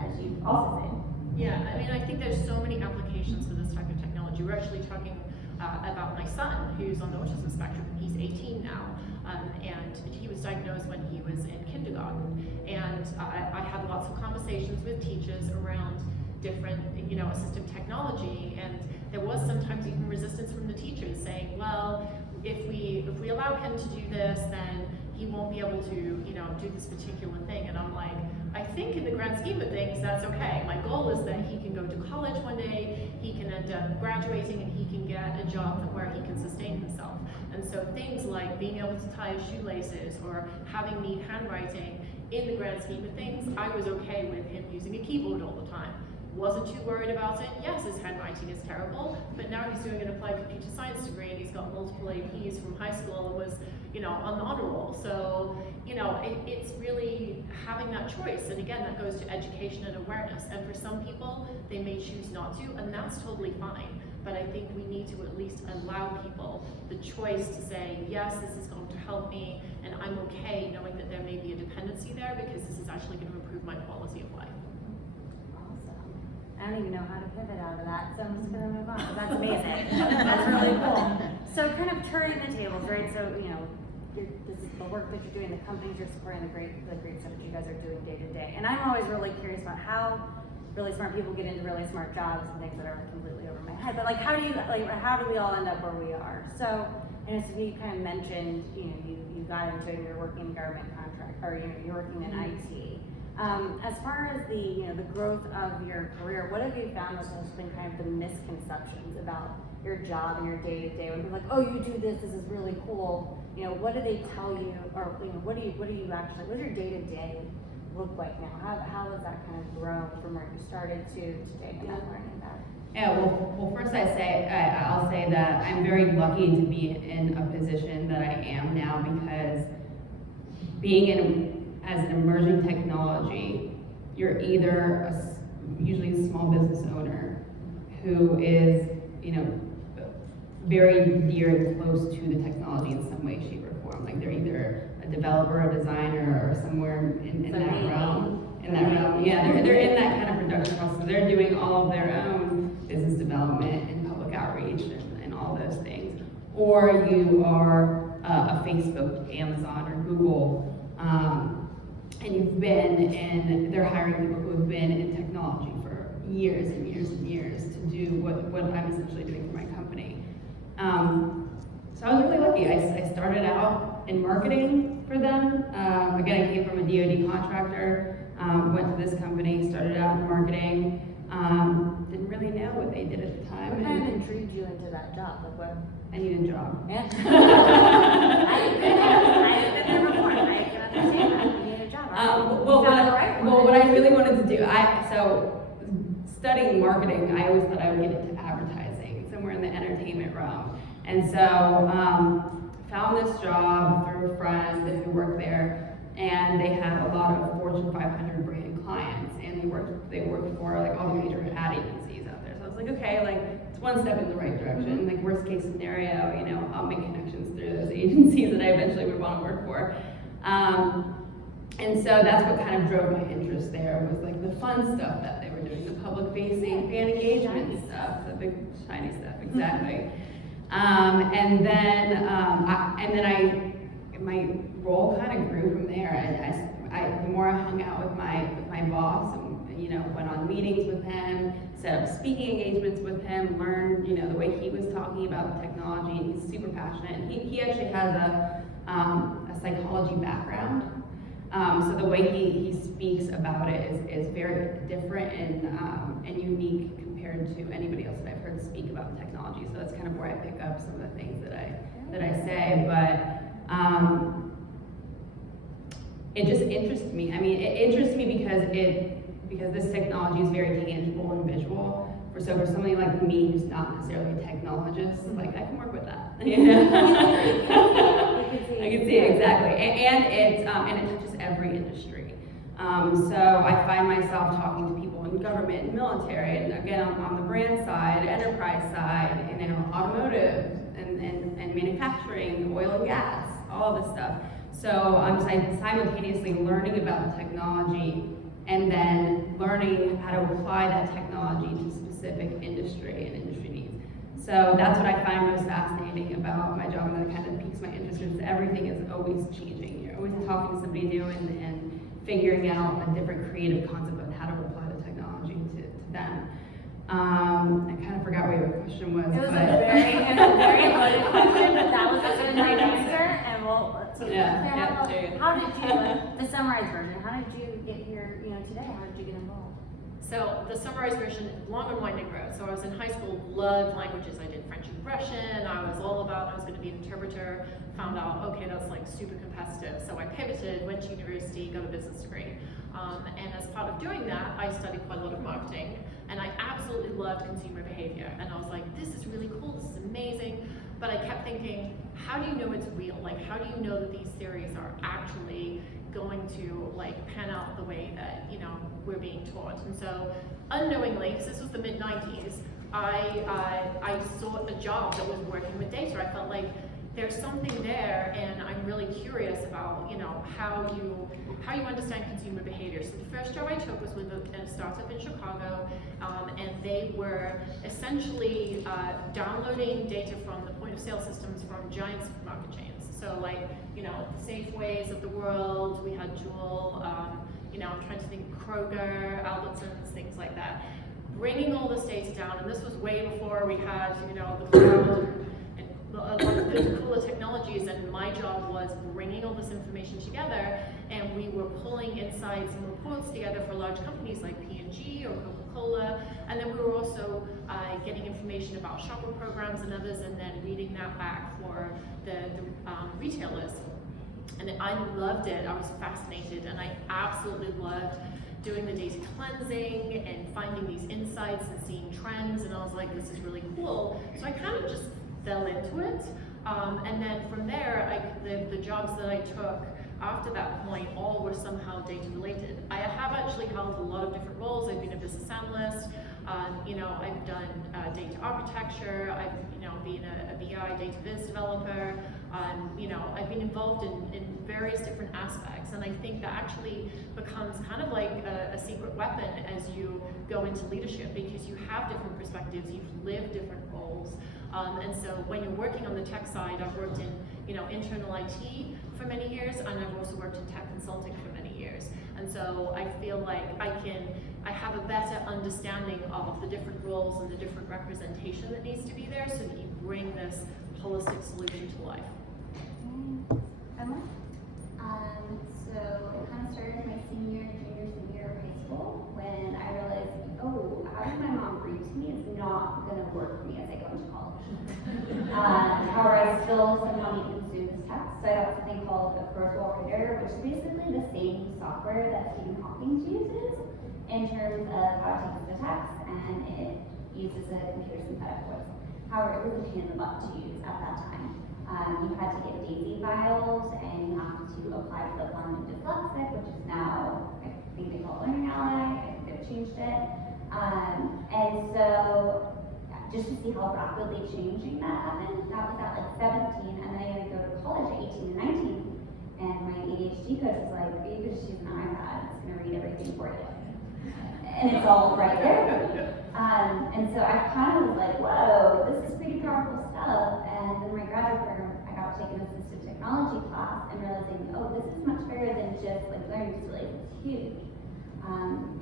as you also said. Yeah, I mean, I think there's so many applications for this type of technology. We're actually talking about my son, who's on the autism spectrum. He's 18 now, and he was diagnosed when he was in kindergarten. And I had lots of conversations with teachers around different, assistive technology, and there was sometimes even resistance from the teachers saying, well, if we allow him to do this, then he won't be able to, do this particular thing. And I'm like, I think in the grand scheme of things, that's okay. My goal is that he can go to college one day, he can end up graduating, and he can get a job where he can sustain himself. And so things like being able to tie his shoelaces or having neat handwriting, in the grand scheme of things, I was okay with him using a keyboard all the time. Wasn't too worried about it. Yes, his handwriting is terrible, but now he's doing an applied computer science degree and he's got multiple APs from high school and was, on the honor roll. So, it's really having that choice. And again, that goes to education and awareness. And for some people, they may choose not to, and that's totally fine. But I think we need to at least allow people the choice to say, yes, this is going to help me, and I'm okay knowing that there may be a dependency there because this is actually going to improve my quality of life. I don't even know how to pivot out of that, so I'm just gonna move on. That's amazing. That's really cool. So kind of turning the tables, right? So, this is the work that you're doing, the companies you're supporting, the great stuff that you guys are doing day to day. And I'm always really curious about how really smart people get into really smart jobs and things that are completely over my head. But how do we all end up where we are? So, so you kind of mentioned, you got into it, you're working in government contract, or you're working in IT. As far as the growth of your career, what have you found has been kind of the misconceptions about your job and your day to day? When people are like, oh, you do this is really cool. What do they tell you, or what do you actually? What does your day to day look like now? How has that kind of grown from where you started to today? And learning that. Yeah, well, first I'll say that I'm very lucky to be in a position that I am now, because being as an emerging technology, you're either usually a small business owner who is, very dear and close to the technology in some way, shape, or form. Like they're either a developer, a designer, or somewhere in that realm. Yeah, they're in that kind of production house. So they're doing all of their own business development and public outreach and all those things. Or you are a Facebook, Amazon, or Google. And you've been in, they're hiring people who have been in technology for years and years and years to do what I'm essentially doing for my company. So I was really lucky. I started out in marketing for them. Again, I came from a DoD contractor, went to this company, started out in marketing. Didn't really know what they did at the time. What kind of intrigued you into that job? Like what? I need a job. Yeah. I've been there before. I can understand that. You need a job. What I really wanted to do, so studying marketing, I always thought I would get into advertising, somewhere in the entertainment realm. And so found this job through a friend who worked there, and they had a lot of Fortune 500 brand clients, and they worked for all the major ad agencies out there. So I was like, okay, it's one step in the right direction. Worst case scenario, I'll make connections through those agencies that I eventually would want to work for. And so that's what kind of drove my interest there, was the fun stuff that they were doing, the public facing, fan engagement stuff, the big shiny stuff, exactly. And then my role kind of grew from there. The more I hung out with my boss, and went on meetings with him, set up speaking engagements with him, learned the way he was talking about the technology, and he's super passionate. And he actually has a psychology technology background. So the way he speaks about it is very different and unique compared to anybody else that I've heard speak about technology. So that's kind of where I pick up some of the things that I say. But it just interests me. I mean, it interests me because this technology is very tangible and visual. So for somebody like me who's not necessarily a technologist, like I can work with that. You know? I can see it, exactly, and it touches every industry. So I find myself talking to people in government and military, and again on the brand side, enterprise side, you know, automotive and manufacturing, oil and gas, all of this stuff. So I'm simultaneously learning about the technology and then learning how to apply that technology to specific industry and industry needs. So that's what I find most fascinating about my job, and that kind of piques my interest, because everything is always changing. You're always talking to somebody new and figuring out a different creative concept on how to apply the technology to them. I kind of forgot what your question was. It was a very loaded question, but that was a good answer, and how did you, the summarized version, how did you get here, today? How did you get involved? So the summarized version, long and winding road. So I was in high school, loved languages. I did French and Russian. I was going to be an interpreter. Found out, okay, that's like super competitive. So I pivoted, went to university, got a business degree. And as part of doing that, I studied quite a lot of marketing, and I absolutely loved consumer behavior. And I was like, this is really cool, this is amazing. But I kept thinking, how do you know it's real? Like, how do you know that these theories are actually going to pan out the way that we're being taught? And so unknowingly, because this was the mid-90s, I sought a job that was working with data. I felt like there's something there, and I'm really curious about how you understand consumer behavior. So the first job I took was with a startup in Chicago, and they were essentially downloading data from the point of sale systems from giant supermarket chains. So Safeways of the world, we had Jewel, I'm trying to think, Kroger, Albertsons, things like that. Bringing all this data down, and this was way before we had, the cloud and a lot of the cooler technologies, and my job was bringing all this information together, and we were pulling insights and reports together for large companies like P&G or Coca-Cola, and then we were also getting information about shopper programs and others, and then reading that back for the retailers. And I loved it. I was fascinated, and I absolutely loved doing the data cleansing and finding these insights and seeing trends, and I was like, this is really cool. So I kind of just fell into it, and then from there, the jobs that I took after that point all were somehow data related. I have actually held a lot of different roles. I've been a business analyst, I've done data architecture, I've been a BI data viz developer, I've been involved in various different aspects, and I think that actually becomes kind of like a secret weapon as you go into leadership, because you have different perspectives, you've lived different roles, and so when you're working on the tech side, I've worked in internal IT for many years, and I've also worked in tech consulting for many years, and so I feel like I have a better understanding of the different roles and the different representation that needs to be there, so that you bring this holistic solution to life. Emma? So it kind of started in my junior year of high school when I realized, having my mom read to me is not going to work for me as I go into college. However, I still somehow need to consume this text, so I got something called a protocol reader, which is basically the same software that Stephen Hawking uses in terms of how to take the text, and it uses a computer synthetic voice. However, it was a pain in the butt to use at that time. You had to get DAISY files, and you have to apply for the form in dyslexic, which is now, I think they call it Learning Ally. I think they've changed it. And so, just to see how rapidly changing that happened, that was at 17, and then I go to college at 18 and 19, and my ADHD coach was like, you could just use an iPad, it's going to read everything for you. And it's all right there. And so I kind of was like, whoa, this is pretty powerful stuff. And then my graduate program, I got to take an assistive technology class and realizing, this is much bigger than just learning disabilities. It's huge.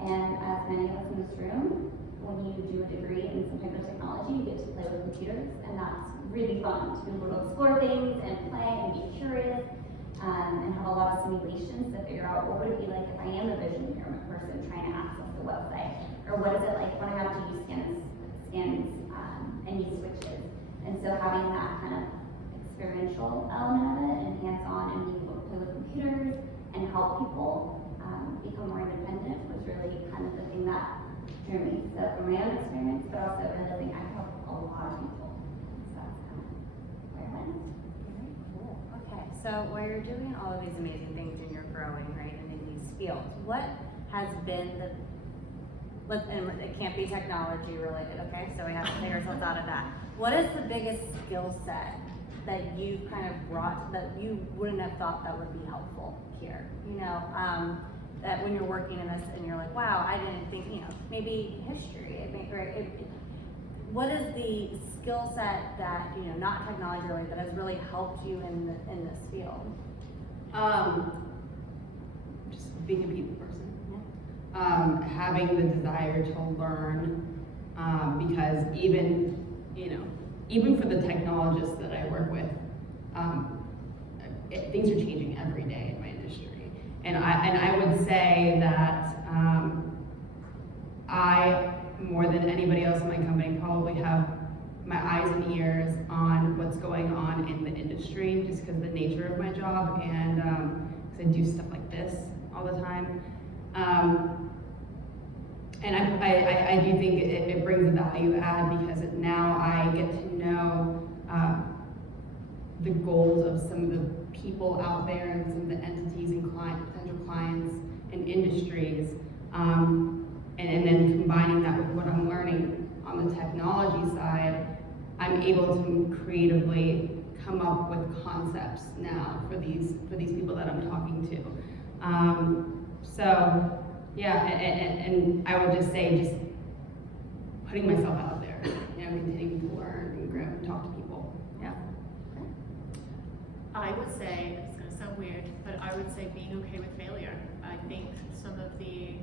And as many of us in this room, when you do a degree in some type of technology, you get to play with computers, and that's really fun to be able to explore things and play and be curious, and have a lot of simulations to figure out what would it be like if I am a visually impairment person trying to access the website, or what is it like when I have to use scans and use switches. And so having that kind of experiential element of it and hands-on and being able to play with computers and help people become more independent was really kind of the thing that drew me. So from my own experience, but also realizing I help a lot of people. So that's kind of where I went. Very cool. Okay, so while you're doing all of these amazing things and you're growing, right, and in these fields, what has been and it can't be technology related, okay? So we have to take ourselves out of that. What is the biggest skill set that you kind of brought that you wouldn't have thought that would be helpful here? You know, that when you're working in this and you're like, wow, I didn't think, you know, maybe history, what is the skill set that, you know, not technology related, that has really helped you in this field? Just being a people person. Having the desire to learn, because even for the technologists that I work with, things are changing every day in my industry. And I would say that I, more than anybody else in my company, probably have my eyes and ears on what's going on in the industry, just because of the nature of my job, and because I do stuff like this all the time. And I do think it brings a value add, because now I get to know the goals of some of the people out there and some of the entities and potential clients and industries, and then combining that with what I'm learning on the technology side, I'm able to creatively come up with concepts now for these people that I'm talking to. So yeah, and I would just say, just putting myself out there, continuing to learn and grow and talk to people. Yeah. I would say, it's going to sound weird, but I would say being okay with failure. I think some of the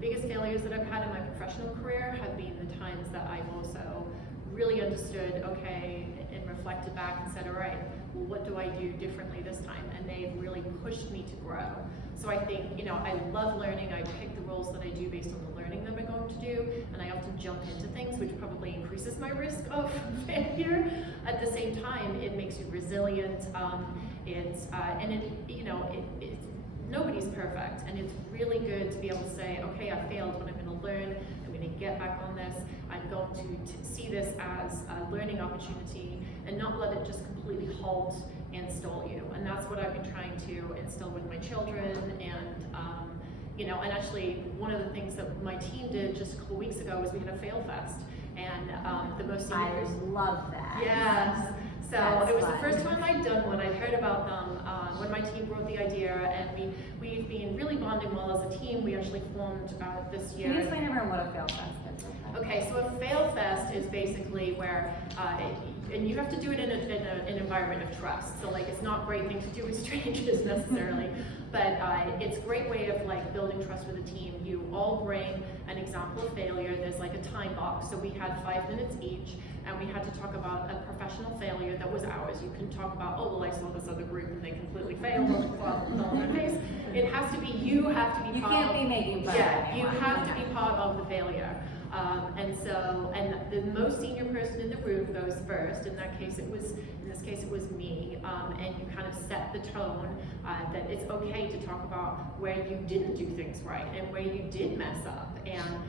biggest failures that I've had in my professional career have been the times that I've also really understood, okay, and reflected back and said, all right, well, what do I do differently this time? And they've really pushed me to grow. So I think, I love learning. I pick the roles that I do based on the learning that I'm going to do, and I often jump into things, which probably increases my risk of failure. At the same time, it makes you resilient. Nobody's perfect, and it's really good to be able to say, okay, I failed, but I'm going to learn. I'm going to get back on this. I'm going to see this as a learning opportunity and not let it just completely halt and stall you. And that's what I've been trying to instill with my children. And actually, one of the things that my team did just a couple weeks ago was we had a fail fest, and the most seniors. I love that. Yes. So That's it was fun. the first time I'd done one. I'd heard about them when my team wrote the idea, and we've been really bonding well as a team. We actually formed this year. Can you explain to everyone what a fail fest is? Okay, so a fail fest is basically where, and you have to do it in an environment of trust. So like, it's not a great thing to do with strangers necessarily, but it's a great way of like building trust with a team. You all bring an example of failure. There's like a time box. So we had 5 minutes each, and we had to talk about a professional failure that was ours. You can talk about, oh, well, I saw this other group and they completely failed, or fell on their face. It has to be, you have to be part of. You can't be making fun. Yeah, you have to be part of the failure. And the most senior person in the room goes first. In this case it was me, and you kind of set the tone that it's okay to talk about where you didn't do things right and where you did mess up. And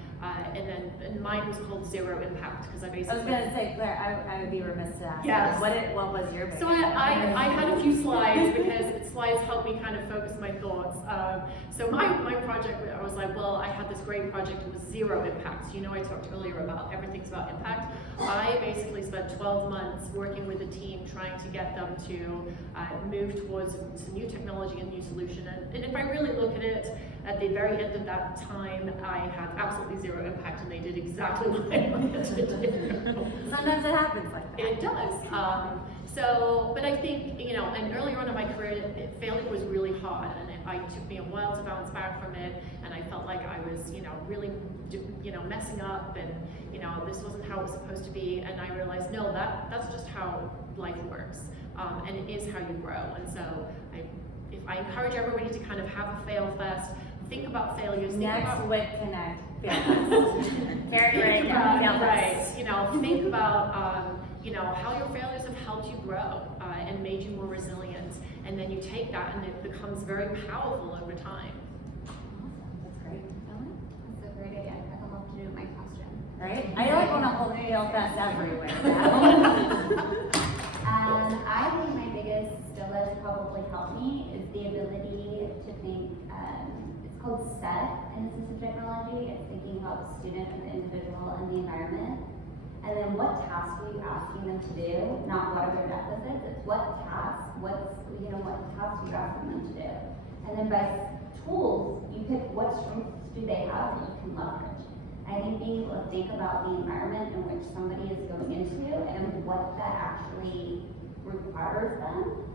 then mine was called Zero Impact, because I basically. I was gonna say, Claire, I would be remiss to ask. Yes. What was your biggest? So I had a few slides, because slides help me kind of focus my thoughts. So my project, I was like, well, I had this great project. It was Zero Impact. I talked earlier about everything's about impact. I basically spent 12 months working with a team trying to get them to move towards some new technology and new solution. And if I really look at it, at the very end of that time, I had absolutely zero impact, and they did exactly what I wanted to do. Sometimes it happens like that. It does. But I think, and earlier on in my career, failure was really hard, and it took me a while to bounce back from it, and I felt like I was, really, messing up, and, this wasn't how it was supposed to be, and I realized, no, that's just how life works, and it is how you grow. And so if I encourage everybody to kind of have a fail fest. Think about failures. Think Next about, WIC Connect. Carrie, right now, fail right, fest. think about, how your failures have helped you grow and made you more resilient. And then you take that and it becomes very powerful over time. That's great. That's a great idea. I would love to do it in my costume. Right? I like want to hold fail fest everywhere now. I think my biggest skill that's probably helped me is the ability to think, it's called SET in assistive technology. It's thinking about the student and the individual and the environment. And then what tasks are you asking them to do? Not what are their deficits, it's what tasks, what tasks are you asking them to do? And then by tools, you pick what strengths do they have that you can leverage. I think being able to think about the environment in which somebody is going into and what that actually requires them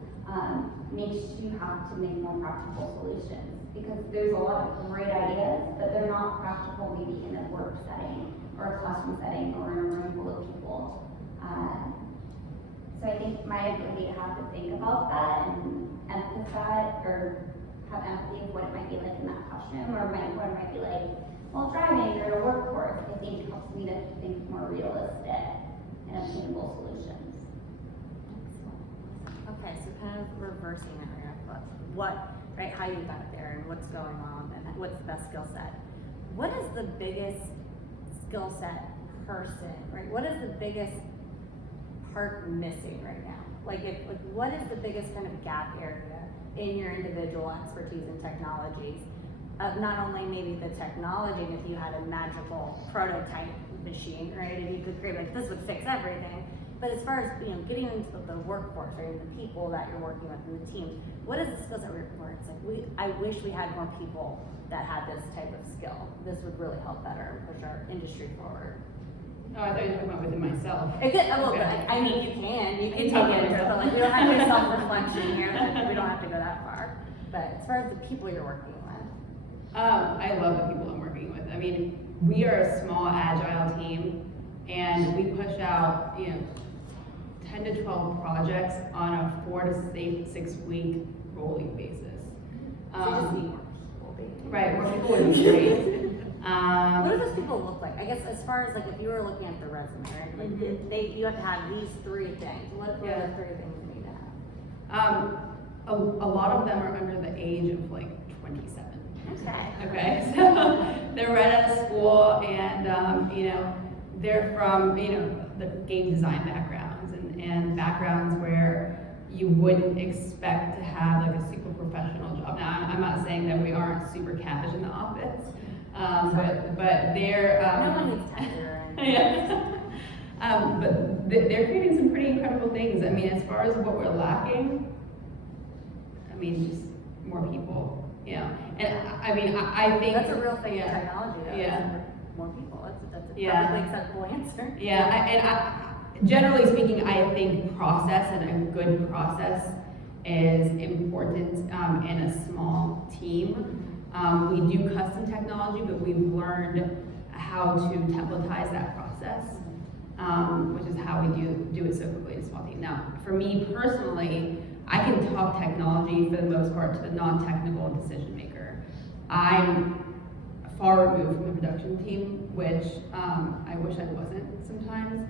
makes you have to make more practical solutions. Because there's a lot of great ideas, but they're not practical maybe in a work setting or a classroom setting or in a room full of people. So I think my ability to have to think about that and empathize or have empathy of what it might be like in that classroom or what it might be like while driving or in a workforce, I think helps me to think more realistic and obtainable solutions. Okay, so kind of reversing it right off. Right, how you got there and what's going on and what's the best skill set. What is the biggest skill set person, right? What is the biggest part missing right now? What is the biggest kind of gap area in your individual expertise in technologies of not only maybe the technology, and if you had a magical prototype machine, right, and you could create this would fix everything, but as far as getting into the workforce, right, and the people that you're working with and the teams, what is the skills that where it's like I wish we had more people that had this type of skill. This would really help better and push our industry forward. Oh, I thought you were talking about within myself. You can take it, but we don't have to do self-reflection here. We don't have to go that far. But as far as the people you're working with. I love the people I'm working with. I mean, we are a small, agile team, and we push out, 10 to 12 projects on a 4 to 6 week rolling basis. So just need more people. Right, more people would be great. What do those people look like? I guess as far as if you were looking at the resume, right? You have to have these 3 things. What are the 3 things you need to have? A lot of them are under the age of 27. Okay. So they're right out of school, and they're from the game design backgrounds and backgrounds where you wouldn't expect to have a super professional job. Now, I'm not saying that we aren't super cash in the office, but they're no one needs Tinder. yeah. But they're creating some pretty incredible things. I mean, as far as what we're lacking, just more people. And I think that's a real thing in technology, though. Yeah. More people. That's a perfectly acceptable answer. Yeah, generally speaking, I think process and a good process is important in a small team. We do custom technology, but we've learned how to templatize that process, which is how we do it so quickly in a small team. Now, for me personally, I can talk technology for the most part to the non-technical decision maker. I'm far removed from the production team, which I wish I wasn't sometimes.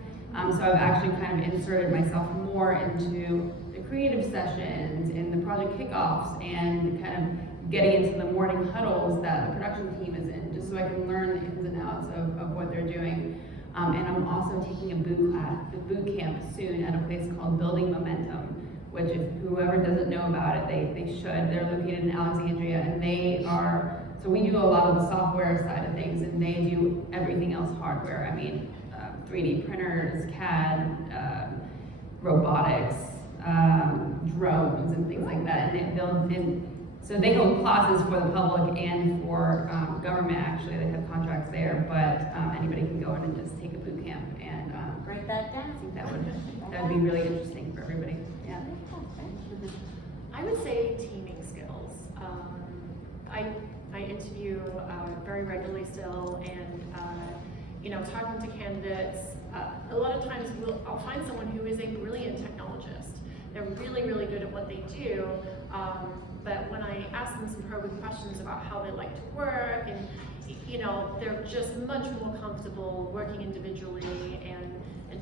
So I've actually kind of inserted myself more into the creative sessions and the project kickoffs and kind of getting into the morning huddles that the production team is in, just so I can learn the ins and outs of what they're doing. And I'm also taking a boot camp soon at a place called Building Momentum, which if whoever doesn't know about it, they should. They're located in Alexandria, and so we do a lot of the software side of things, and they do everything else hardware. 3D printers, CAD, robotics, drones, and things like that. So they hold classes for the public and for government. Actually, they have contracts there, but anybody can go in and just take a boot camp. And write that down. I think that would be really interesting for everybody. Yeah. I would say teaming skills. I interview very regularly still, and talking to candidates. A lot of times I'll find someone who is a brilliant technologist. They're really, really good at what they do, but when probing questions about how they like to work, and you know, they're just much more comfortable working individually and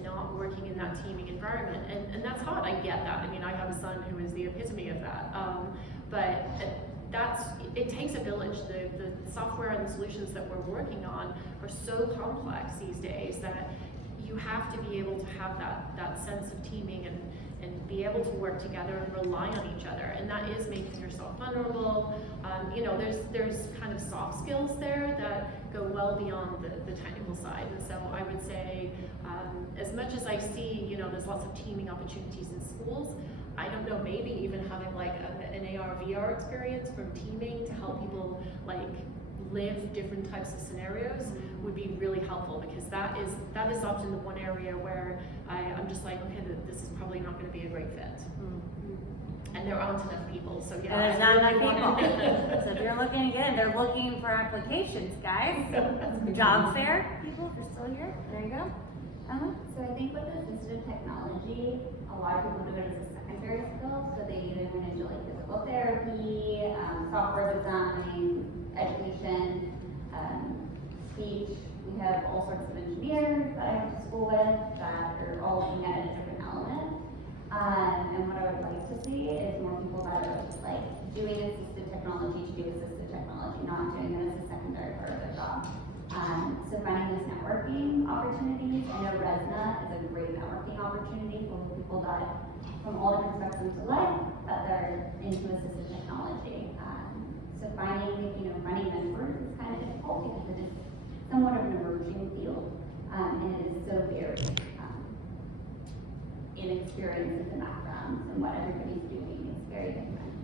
not working in that teaming environment. And that's hard, I get that. I mean, I have a son who is the epitome of that. But it takes a village. The software and the solutions that we're working on are so complex these days that you have to be able to have that sense of teaming and be able to work together and rely on each other. And that is making yourself vulnerable. You know, there's kind of soft skills there that go well beyond the technical side. And so I would say, as much as I see, you know, there's lots of teaming opportunities in schools, I don't know, maybe even having like an AR, VR experience from teaming to help people like live different types of scenarios would be really helpful, because that is often the one area where I'm just like, okay, this is probably not going to be a great fit. And there aren't enough people, so yeah. And there's not enough people. So if you're looking again, they're looking for applications, guys. Job fair, people, if you're still here, there you go. So I think with assistive technology, a lot of people do it as a secondary skill, so they either went into like physical therapy, software design, education, speech. We have all sorts of engineers that I went to school with that are all looking at a different element. And what I would like to see is more people that are just like doing assistive technology to do assistive technology, not doing it as a secondary part of their job. So finding those networking opportunities. I know RESNA is a great networking opportunity for people that, from all different spectrums of life, that they're into assistive technology. So finding mentors is kind of difficult because it is somewhat of an emerging field, and it is so varied in experiences and backgrounds, and what everybody's doing is very different.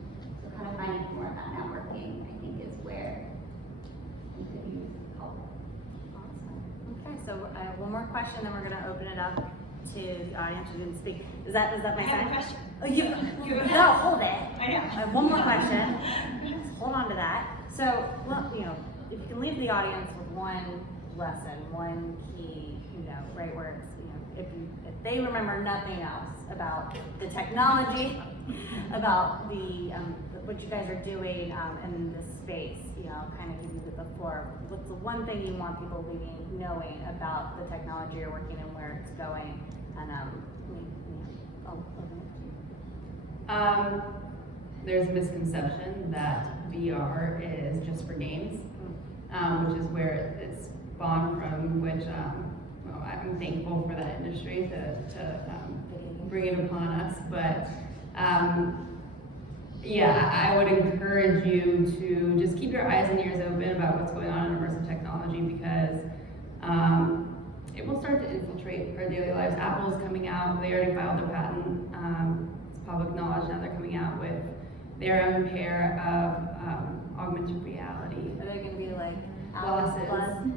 So kind of finding more of that networking, I think, is where we could use help. Okay, so one more question, then we're going to open it up to the audience who didn't speak. Is that my I have sign? a question. Oh, no, hold it. I know. I have one more question. Just hold on to that. So, well, you know, if you can leave the audience with one lesson, one key, right, where it's, if they remember nothing else about the technology, about the what you guys are doing in this space, kind of give you the floor. What's the one thing you want people leaving knowing about the technology you're working and where it's going? And I'll open it to you. There's a misconception that VR is just for games, which is where it's spawned from, which I'm thankful for that industry to bring it upon us. But yeah, I would encourage you to just keep your eyes and ears open about what's going on in immersive technology, because it will start to infiltrate our daily lives. Apple's coming out, they already filed their patent, it's public knowledge, now they're coming out with their own pair of augmented reality Are they going to be like glasses.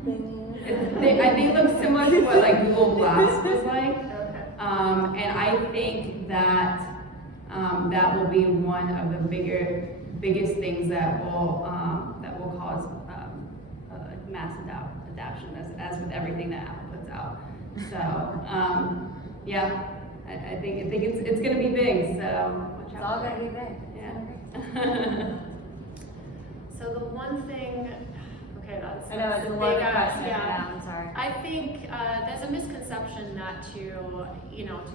thingies? They look similar to what like Google Glass was like. Okay. And I think that that will be one of the biggest things that will cause mass adoption, as with everything that Apple puts out. So yeah, I think it's going to be big. So watch It's out all for going to it. be big. Yeah. So the one thing, okay, that's I know it's a big loaded ask, question. yeah. I'm sorry. I think there's a misconception that to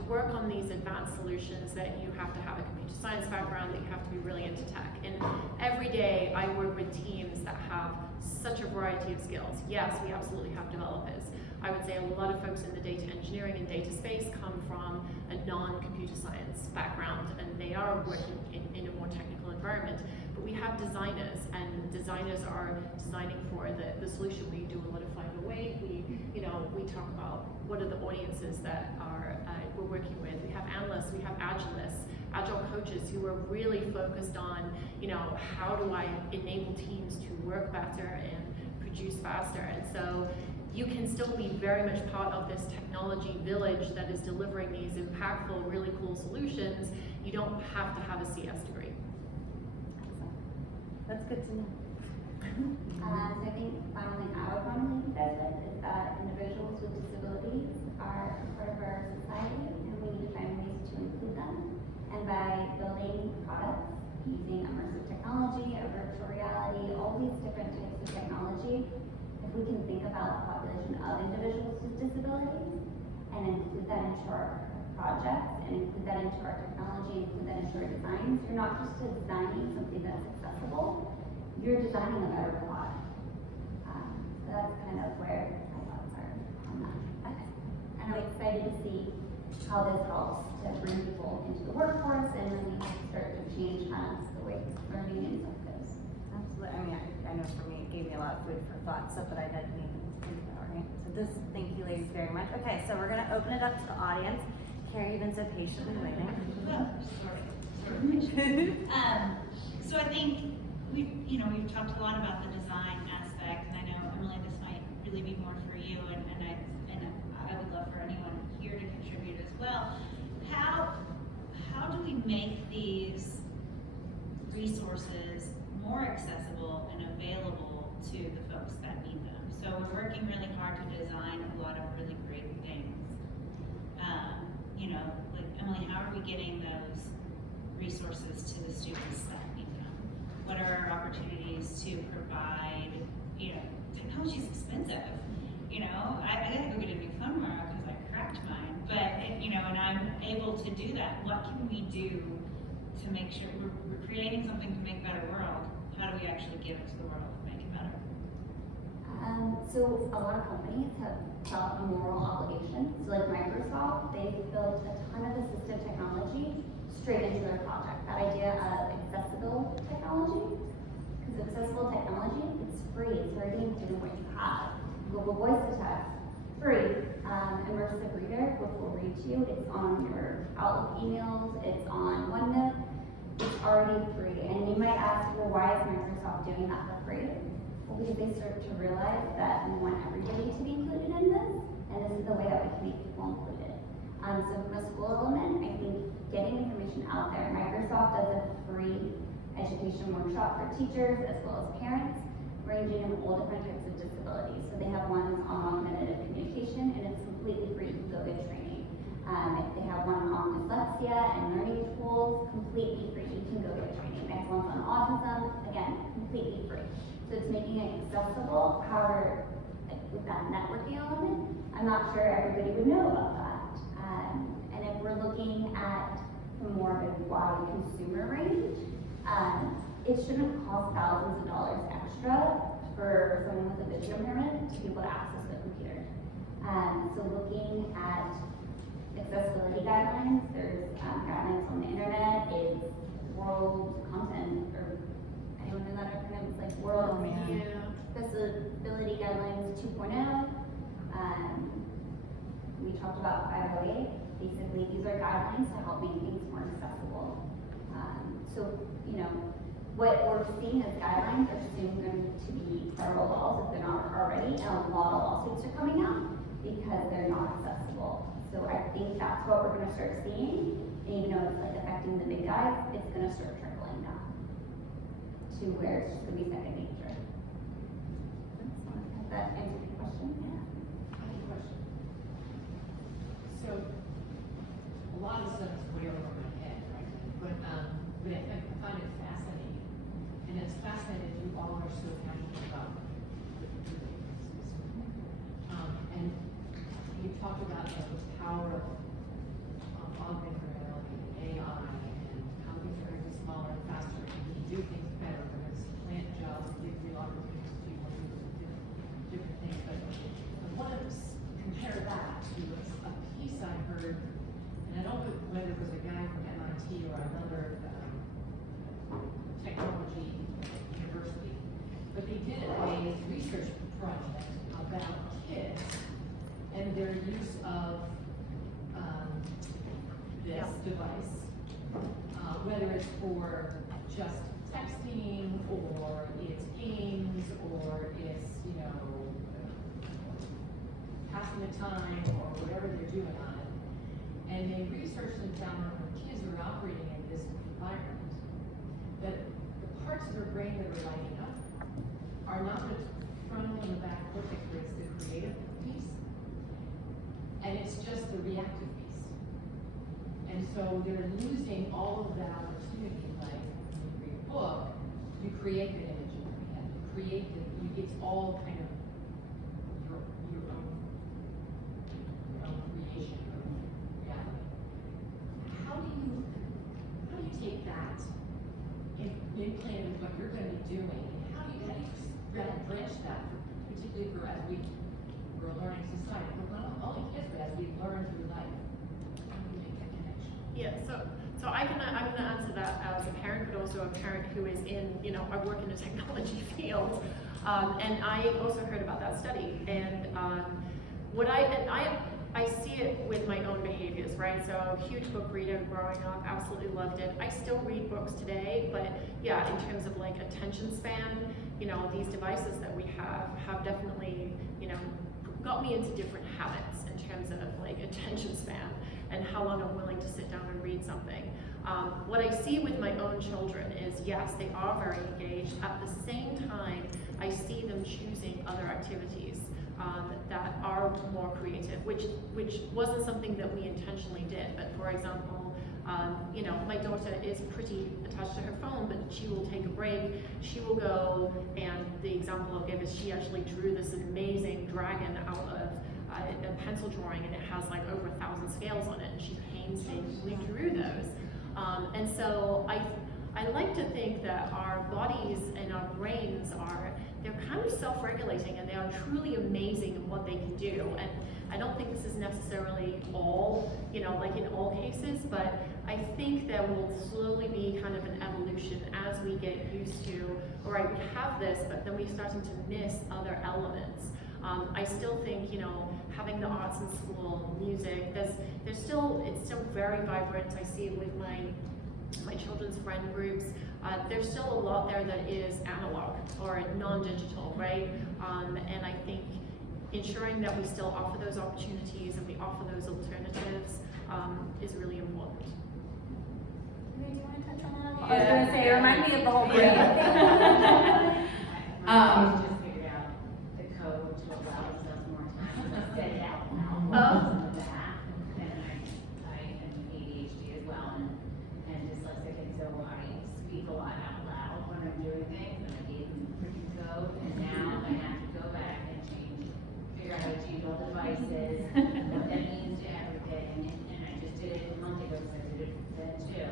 work on these advanced solutions that you have to have a computer science background, that you have to be really into tech. And every day I work with teams that have such a variety of skills. Yes, we absolutely have developers. I would say a lot of folks in the data engineering and data space come from a non-computer science background, and they are working in a more technical environment. But we have designers, and designers are designing for the solution. We do a lot of 508. We talk about what are the audiences that we're working with. We have analysts, we have agile coaches who are really focused on, how do I enable teams to work better and produce faster. And so you can still be very much part of this technology village that is delivering these impactful, really cool solutions. You don't have to have a CS degree. That's good to know. So I think finally I would want to leave you guys with is that individuals with disabilities are a part of our society, and we need to find ways to include them. And by building products using immersive technology over virtual reality, all these different types of technology, if we can think about the population of individuals with disabilities and include that into our projects and include that into our technology, include that into our designs, you're not just designing something that's accessible, you're designing a better product. So that's kind of where my thoughts are on that. Okay. And I'm excited to see how this helps to bring people into the workforce and then we start to change kind of the way learning and stuff goes. Absolutely. I mean, I know for me, it gave me a lot of food for thought, stuff that I didn't even think about, right? So thank you ladies very much. Okay, so we're gonna open it up to the audience. Carrie, you've been so patiently waiting. So I think we've talked a lot about the design aspect, and I know, Emily, this might really be more for you, and I would love for anyone here to contribute as well. How do we make these resources more accessible and available to the folks that need them? So we're working really hard to design a lot of really great things. Like Emily, how are we getting those resources to the students that need them? What are our opportunities to provide, technology's expensive. I gotta go get a new phone tomorrow because I cracked mine. But, and I'm able to do that. What can we do to make sure we're creating something to make a better world? How do we actually give it to the world to make it better? So a lot of companies have felt a moral obligation. So like Microsoft, they've built a ton of assistive technology straight into their project. That idea of accessible technology, because accessible technology, it's free. It's already included in what you have. Google Voice to Text, free. Immersive Reader, which will read to you. It's on your Outlook emails. It's on OneNote. It's already free. And you might ask, well, why is Microsoft doing that for free? Well, because they start to realize that we want everybody to be included in this, and this is the way that we can make people included. So from a school element, I think getting information out there. Microsoft does a free education workshop for teachers as well as parents, ranging in all different types of disabilities. So they have ones on augmentative communication, and it's completely free. You can go get training. They have one on dyslexia and learning tools, completely free. You can go get training. They have ones on autism, again, completely free. So it's making it accessible. However, with that networking element, I'm not sure everybody would know about that. And if we're looking at more of a wide consumer range, it shouldn't cost thousands of dollars extra for someone with a vision impairment to be able to access the computer. So looking at accessibility guidelines, there's guidelines on the internet, it's World Content, or anyone know that acronym? It's like World Accessibility Guidelines 2.0. We talked about 508. Basically, these are guidelines to help make things more accessible. What we're seeing as guidelines are soon going to be federal laws if they're not already, and a lot of lawsuits are coming out because they're not accessible. So I think that's what we're going to start seeing. And even though it's like affecting the big guys, it's going to start trickling down to where it's just going to be second nature. Does that answer your question? Yeah. I have a question. So, a lot of stuff is way over my head, right? But I find it fascinating. And it's fascinating that you all are so passionate about the and you talked about the power of augmented reality, AI, and how things are going to be smaller and faster, and you can do things better, whether it's plant jobs, give real opportunities to people to do different things. But I want to compare that to a piece I heard, and I don't know whether it was a guy from MIT or another technology university, but they did a research project about kids and their use of this device, whether it's for just texting or it's games or it's, passing the time or whatever they're doing on it. And they researched and found that when kids are operating in this environment, that the parts of their brain that are lighting up are not the frontal and the back cortex, but it's the creative piece. And it's just the reactive piece. And so they're losing all of that opportunity. Like when you read a book, you create the image in your head, it's all kind of your own creation of reality. How do you take that and implant with what you're going to be doing? And how do you branch that, particularly for as we're a learning society, we're not only kids, but as we learn through life, how do you make that connection? Yeah, so I'm gonna answer that as a parent, but also a parent who is in, I work in the technology field, and I also heard about that study, and I see it with my own behaviors, right? So a huge book reader growing up, absolutely loved it. I still read books today, but yeah, in terms of like attention span, these devices that we have definitely, got me into different habits in terms of like attention span and how long I'm willing to sit down and read something. What I see with my own children is, yes, they are very engaged. At the same time, I see them choosing other activities that are more creative, which wasn't something that we intentionally did. But for example, my daughter is pretty attached to her phone, but she will take a break. She will go, and the example I'll give is she actually drew this amazing dragon out of a pencil drawing, and it has like over 1,000 scales on it, and she painstakingly drew those. And so I like to think that our bodies and our brains they're kind of self-regulating, and they are truly amazing in what they can do. And I don't think this is necessarily all, like in all cases, but I think there will slowly be kind of an evolution as we get used to, all right, we have this, but then we're starting to miss other elements. I still think, having the arts in school, music, it's still very vibrant. I see it with my children's friend groups. There's still a lot there that is analog or non-digital, right? And I think ensuring that we still offer those opportunities and we offer those alternatives is really important. Do you want to touch on that? I was going to say, remind me of the whole brain thing. Just figured out the code to allow ourselves more time to set it out now. Some of that, and I am ADHD as well, and dyslexic, and so I speak a lot out loud when I'm doing things, and I gave them the freaking code, and now I have to go back and figure out how to change all the devices, what that means to everything, and I just did it a month ago, so I did it then too.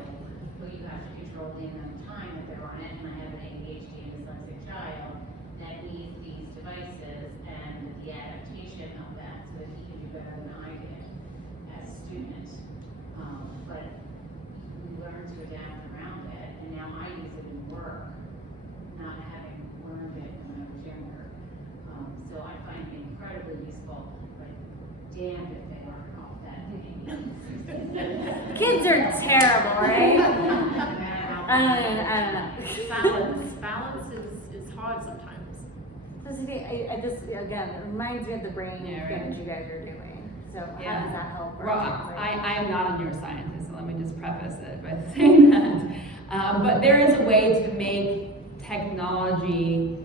But you have to control the amount of time that they're on it, and I have an ADHD and dyslexic child that needs these devices and the adaptation of that so that he can do better than I did as a student. But we learn to adapt around it, and now I use it in work, not having learned it when I was younger. So I find it incredibly useful, but damn if they aren't off that thing. Kids are terrible, right? I don't know. Balance is hard sometimes. So Sophie, I just, again, it reminds me of the brain Yeah, thing right. that you guys are doing. So how Yeah. does that help? or Well, translate? I am not a neuroscientist, so let me just preface it by saying that. But there is a way to make technology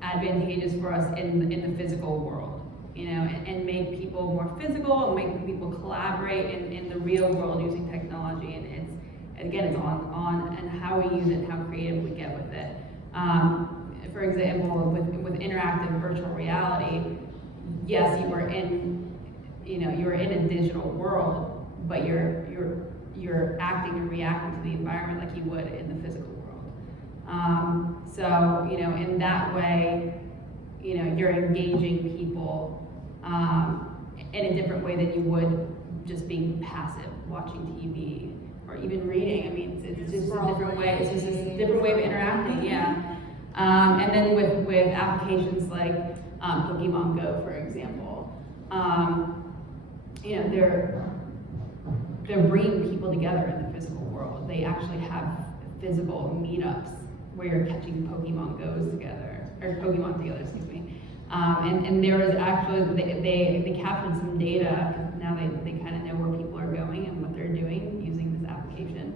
advantageous for us in the physical world, and make people more physical, and make people collaborate in the real world using technology. And it's on and how we use it, and how creative we get with it. For example, with interactive virtual reality, yes, you are in a digital world, but you're acting and reacting to the environment like you would in the physical world. So in that way, you're engaging people in a different way than you would just being passive, watching TV, or even reading. I mean, it's just a different way. It's just a different way of interacting. Yeah. And then with applications like Pokemon Go, for example, they're bringing people together in the physical world. They actually have physical meetups where you're catching Pokemon together, excuse me. And there was actually, they captured some data, because now they kind of know where people are going and what they're doing using this application,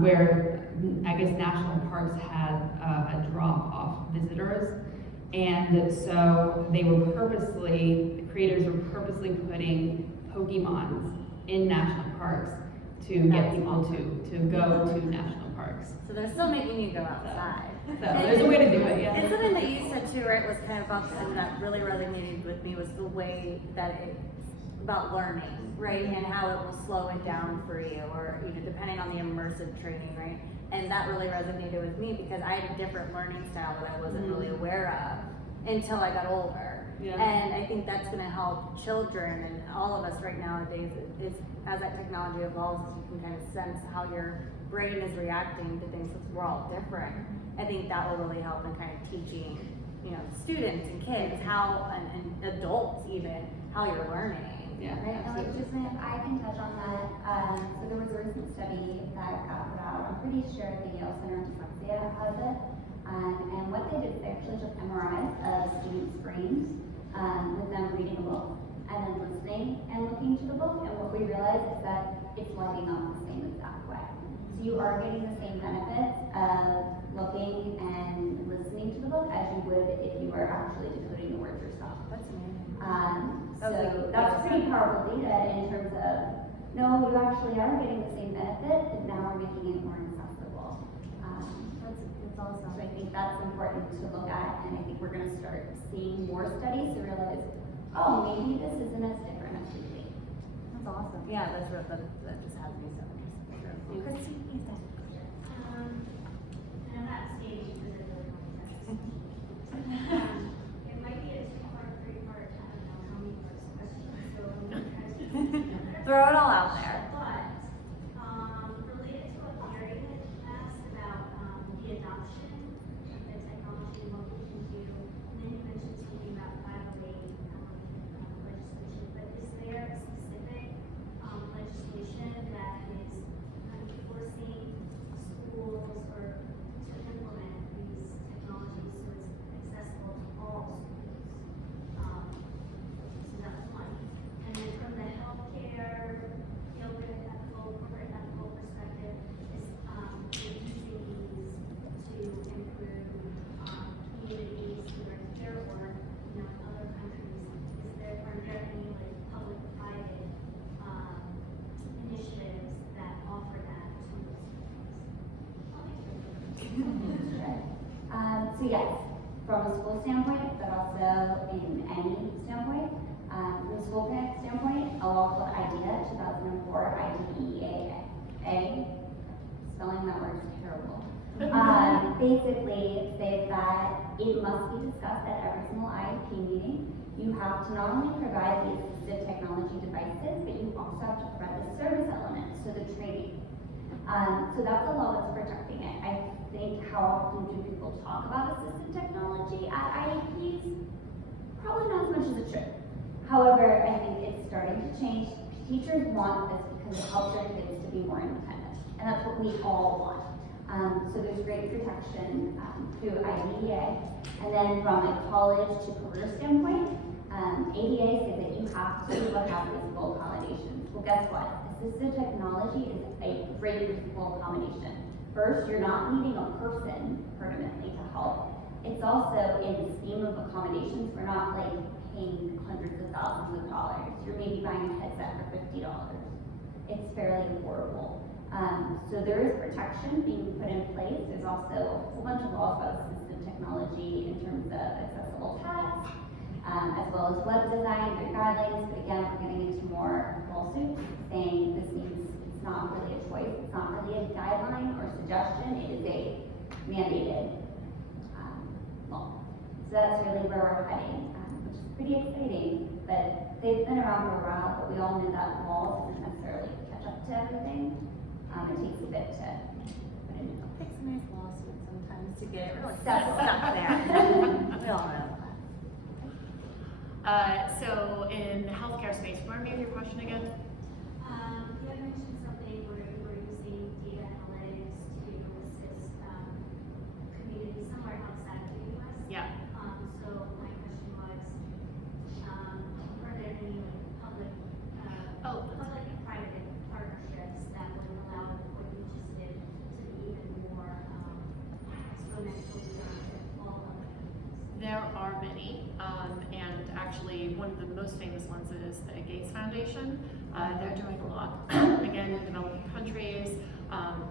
where I guess national parks had a drop off visitors. And so the creators were purposely putting Pokemons in national parks to get people to go to national parks. parks. So they're still making you go outside. So there's a way to do it, yeah. And something that you said too, right, was kind of about, and that really resonated with me, was the way that it's about learning, right, and how it will slow it down for you, or depending on the immersive training, right. And that really resonated with me because I had a different learning style that I wasn't really aware of until I got older. Yeah. And I think that's going to help children and all of us right nowadays. Is as that technology evolves, you can kind of sense how your brain is reacting to things because we're all different. I think that will really help in kind of teaching, students and kids how, and adults even, how you're learning. Yeah. Right, and like, just if I can touch on that, so there was a recent study that got put out, I'm pretty sure the Yale Center on Dyslexia has it, and what they did is they actually took MRIs of students' brains, with them reading a book, and then listening and looking to the book, and what we realized is that it's lighting up the same exact way. So you are getting the same benefits of looking and listening to the book as you would if you were actually decoding the words yourself. That's amazing. So that's pretty powerful data in terms of, no, you actually are getting the same benefit, but now we're making it more accessible. That's awesome. So I think that's important to look at, and I think we're gonna start seeing more studies to realize, oh, maybe this isn't as different as we think. That's awesome. Yeah, that just has me so interested. Christy, you said. And I'm not staging because I really want to test this. It might be a two-part, three-part, I don't know how many parts question, so I'm gonna try to. Throw it all out there. But, related to what Gary had asked about, the adoption of the technology and what we can do, and then you mentioned something about 508, legislation, but is there a specific, legislation that is kind of forcing schools or to implement these technologies so it's accessible to all schools? So that's one. And then from the healthcare, corporate ethical perspective, is you're using these to improve communities either here or in other countries. Are there any like public-private initiatives that offer that to those schools? So yes, from a school standpoint, but also in any standpoint. From a school parent standpoint, a law called IDEA, 2004, IDEA, spelling that word is terrible. Basically says that it must be discussed at every single IEP meeting. You have to not only provide the assistive technology devices, but you also have to provide the service element, so the training. So that's a law that's protecting it. I think how often do people talk about assistive technology at IEPs? Probably not as much as it should. However, I think it's starting to change. Teachers want this because it helps their kids to be more independent, and that's what we all want. So there's great protection through IDEA, and then from a college to career standpoint, ADA says that you have to look at physical accommodations. Well, guess what? Assistive technology is a great physical accommodation. First, you're not needing a person permanently to help. It's also in the scheme of accommodations, we're not like paying hundreds of thousands of dollars. You're maybe buying a headset for $50. It's fairly affordable. So there is protection being put in place. There's also a whole bunch of laws about assistive technology in terms of accessible tests, as well as web design, their guidelines. But again, we're getting into more lawsuits saying this means it's not really a choice. It's not really a guideline or suggestion. It is a mandated law. So that's really where we're heading, which is pretty exciting. But they've been around for a while, but we all knew that law doesn't necessarily catch up to everything. It takes a bit to put it in. It takes a nice lawsuit sometimes to get it really Stuck there. We all know that. So in the healthcare space, remind me of your question again? You had mentioned something where you were using data analytics to assist communities somewhere outside of the US. Yeah. So my question was, are there any public and private partnerships that would allow what you just did to be even more exponentially benefit all of it? There are many, and actually one of the most famous ones is the Gates Foundation. They're doing a lot, again, in developing countries.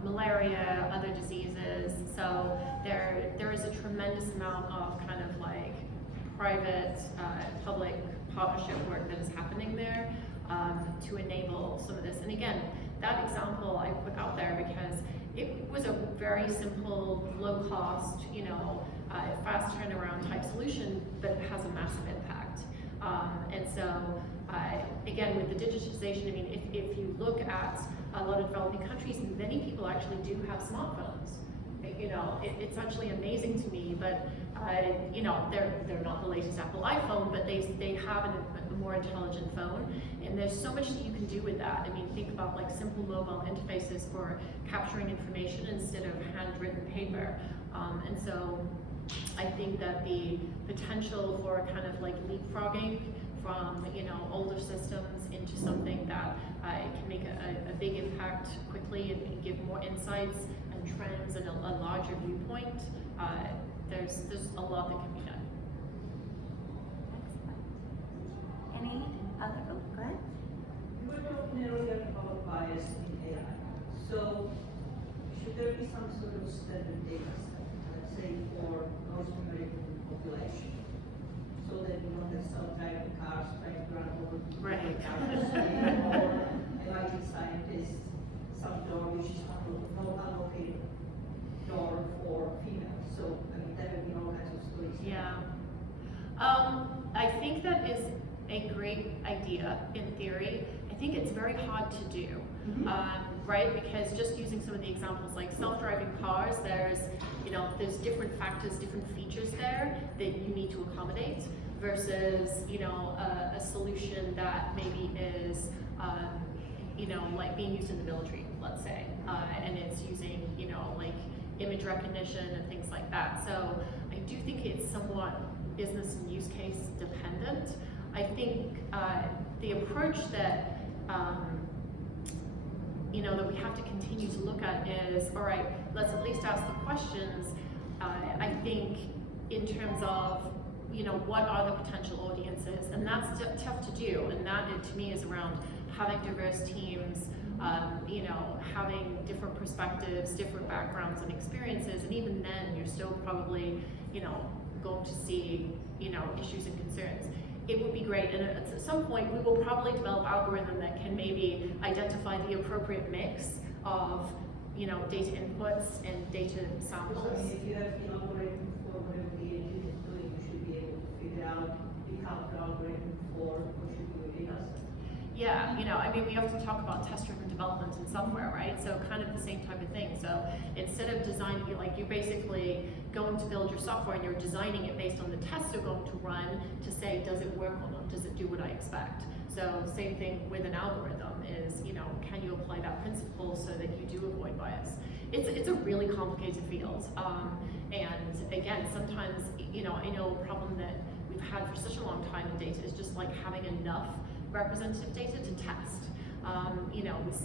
malaria, other diseases. So there is a tremendous amount of kind of like private, public partnership work that is happening there to enable some of this. And again, that example I put out there because it was a very simple, low cost, fast turnaround type solution, but it has a massive impact. And so, again, with the digitization, I mean, if you look at a lot of developing countries, many people actually do have smartphones. It's actually amazing to me, but they're not the latest Apple iPhone, but they have a more intelligent phone, and there's so much that you can do with that. I mean, think about like simple mobile interfaces for capturing information instead of handwritten paper. And so I think that the potential for kind of like leapfrogging from older systems into something that can make a big impact quickly and give more insights and trends and a larger viewpoint, there's a lot that can be done. Excellent. Any other, go ahead. You were talking earlier about bias in AI. So should there be some sort of standard data set, let's say for North American population, so that we don't have self-driving cars trying to run over Right. or MIT scientists, some door which is not allocated door for females. So I mean that would be all kinds of stories. Yeah. I think that is a great idea in theory. I think it's very hard to do, right? Because just using some of the examples like self-driving cars, there's different factors, different features there that you need to accommodate versus, a solution that maybe is, like being used in the military, let's say, and it's using, like image recognition and things like that. So I do think it's somewhat business and use case dependent. I think the approach that that we have to continue to look at is, all right, let's at least ask the questions. I think in terms of what are the potential audiences, and that's tough to do. And that to me is around having diverse teams, having different perspectives, different backgrounds and experiences, and even then you're still probably going to see issues and concerns. It would be great, and at some point we will probably develop algorithm that can maybe identify the appropriate mix of data inputs and data samples. So if you have an algorithm for whatever the engine is doing, you should be able to figure out the counter algorithm for what should be data set. Yeah, I mean, we often talk about test-driven development in software, right? So kind of the same type of thing. So instead of designing it, like you're basically going to build your software and you're designing it based on the tests you're going to run to say, does it work or not? Does it do what I expect? So same thing with an algorithm is, can you apply that principle so that you do avoid bias? It's a really complicated field. And again, sometimes, I know a problem that we've had for such a long time in data is just like having enough representative data to test. With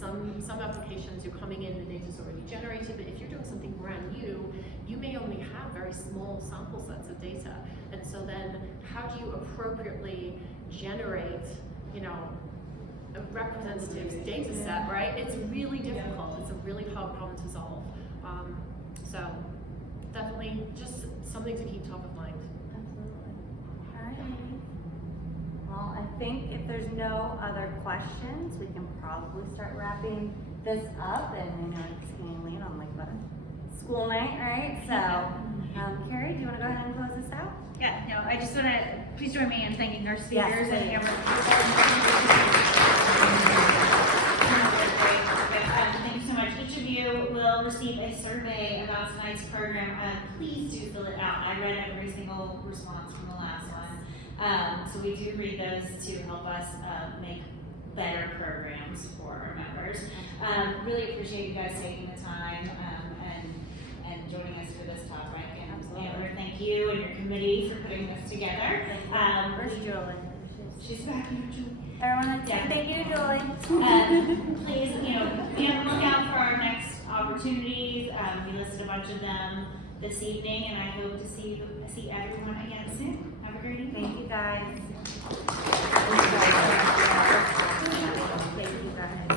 some applications you're coming in, the data's already generated, but if you're doing something brand new, you may only have very small sample sets of data. And so then how do you appropriately generate, a representative data set, right? It's really difficult. It's a really hard problem to solve. So definitely just something to keep top of mind. Absolutely. All right, Amy. Well, I think if there's no other questions, we can probably start wrapping this up. And I know it's getting late on like what, school night, right? So, Carrie, do you want to go ahead and close this out? Yeah, no, I just want to, please join me in thanking our Yes, speakers and please. Amber. Thank you so much. Each of you will receive a survey about tonight's program. Please do fill it out. I read every single response from the last one. So we do read those to help us make better programs for our members. Really appreciate you guys taking the time and joining us for this topic. And Amber, thank you and your committee for putting this together. Where's Julie? She's back here, Julie. Everyone, Yeah. thank you, Julie. Please, be on the lookout for our next opportunities. We listed a bunch of them this evening, and I hope to see everyone again soon. Have a great evening. Thank you, guys. Thank you, guys.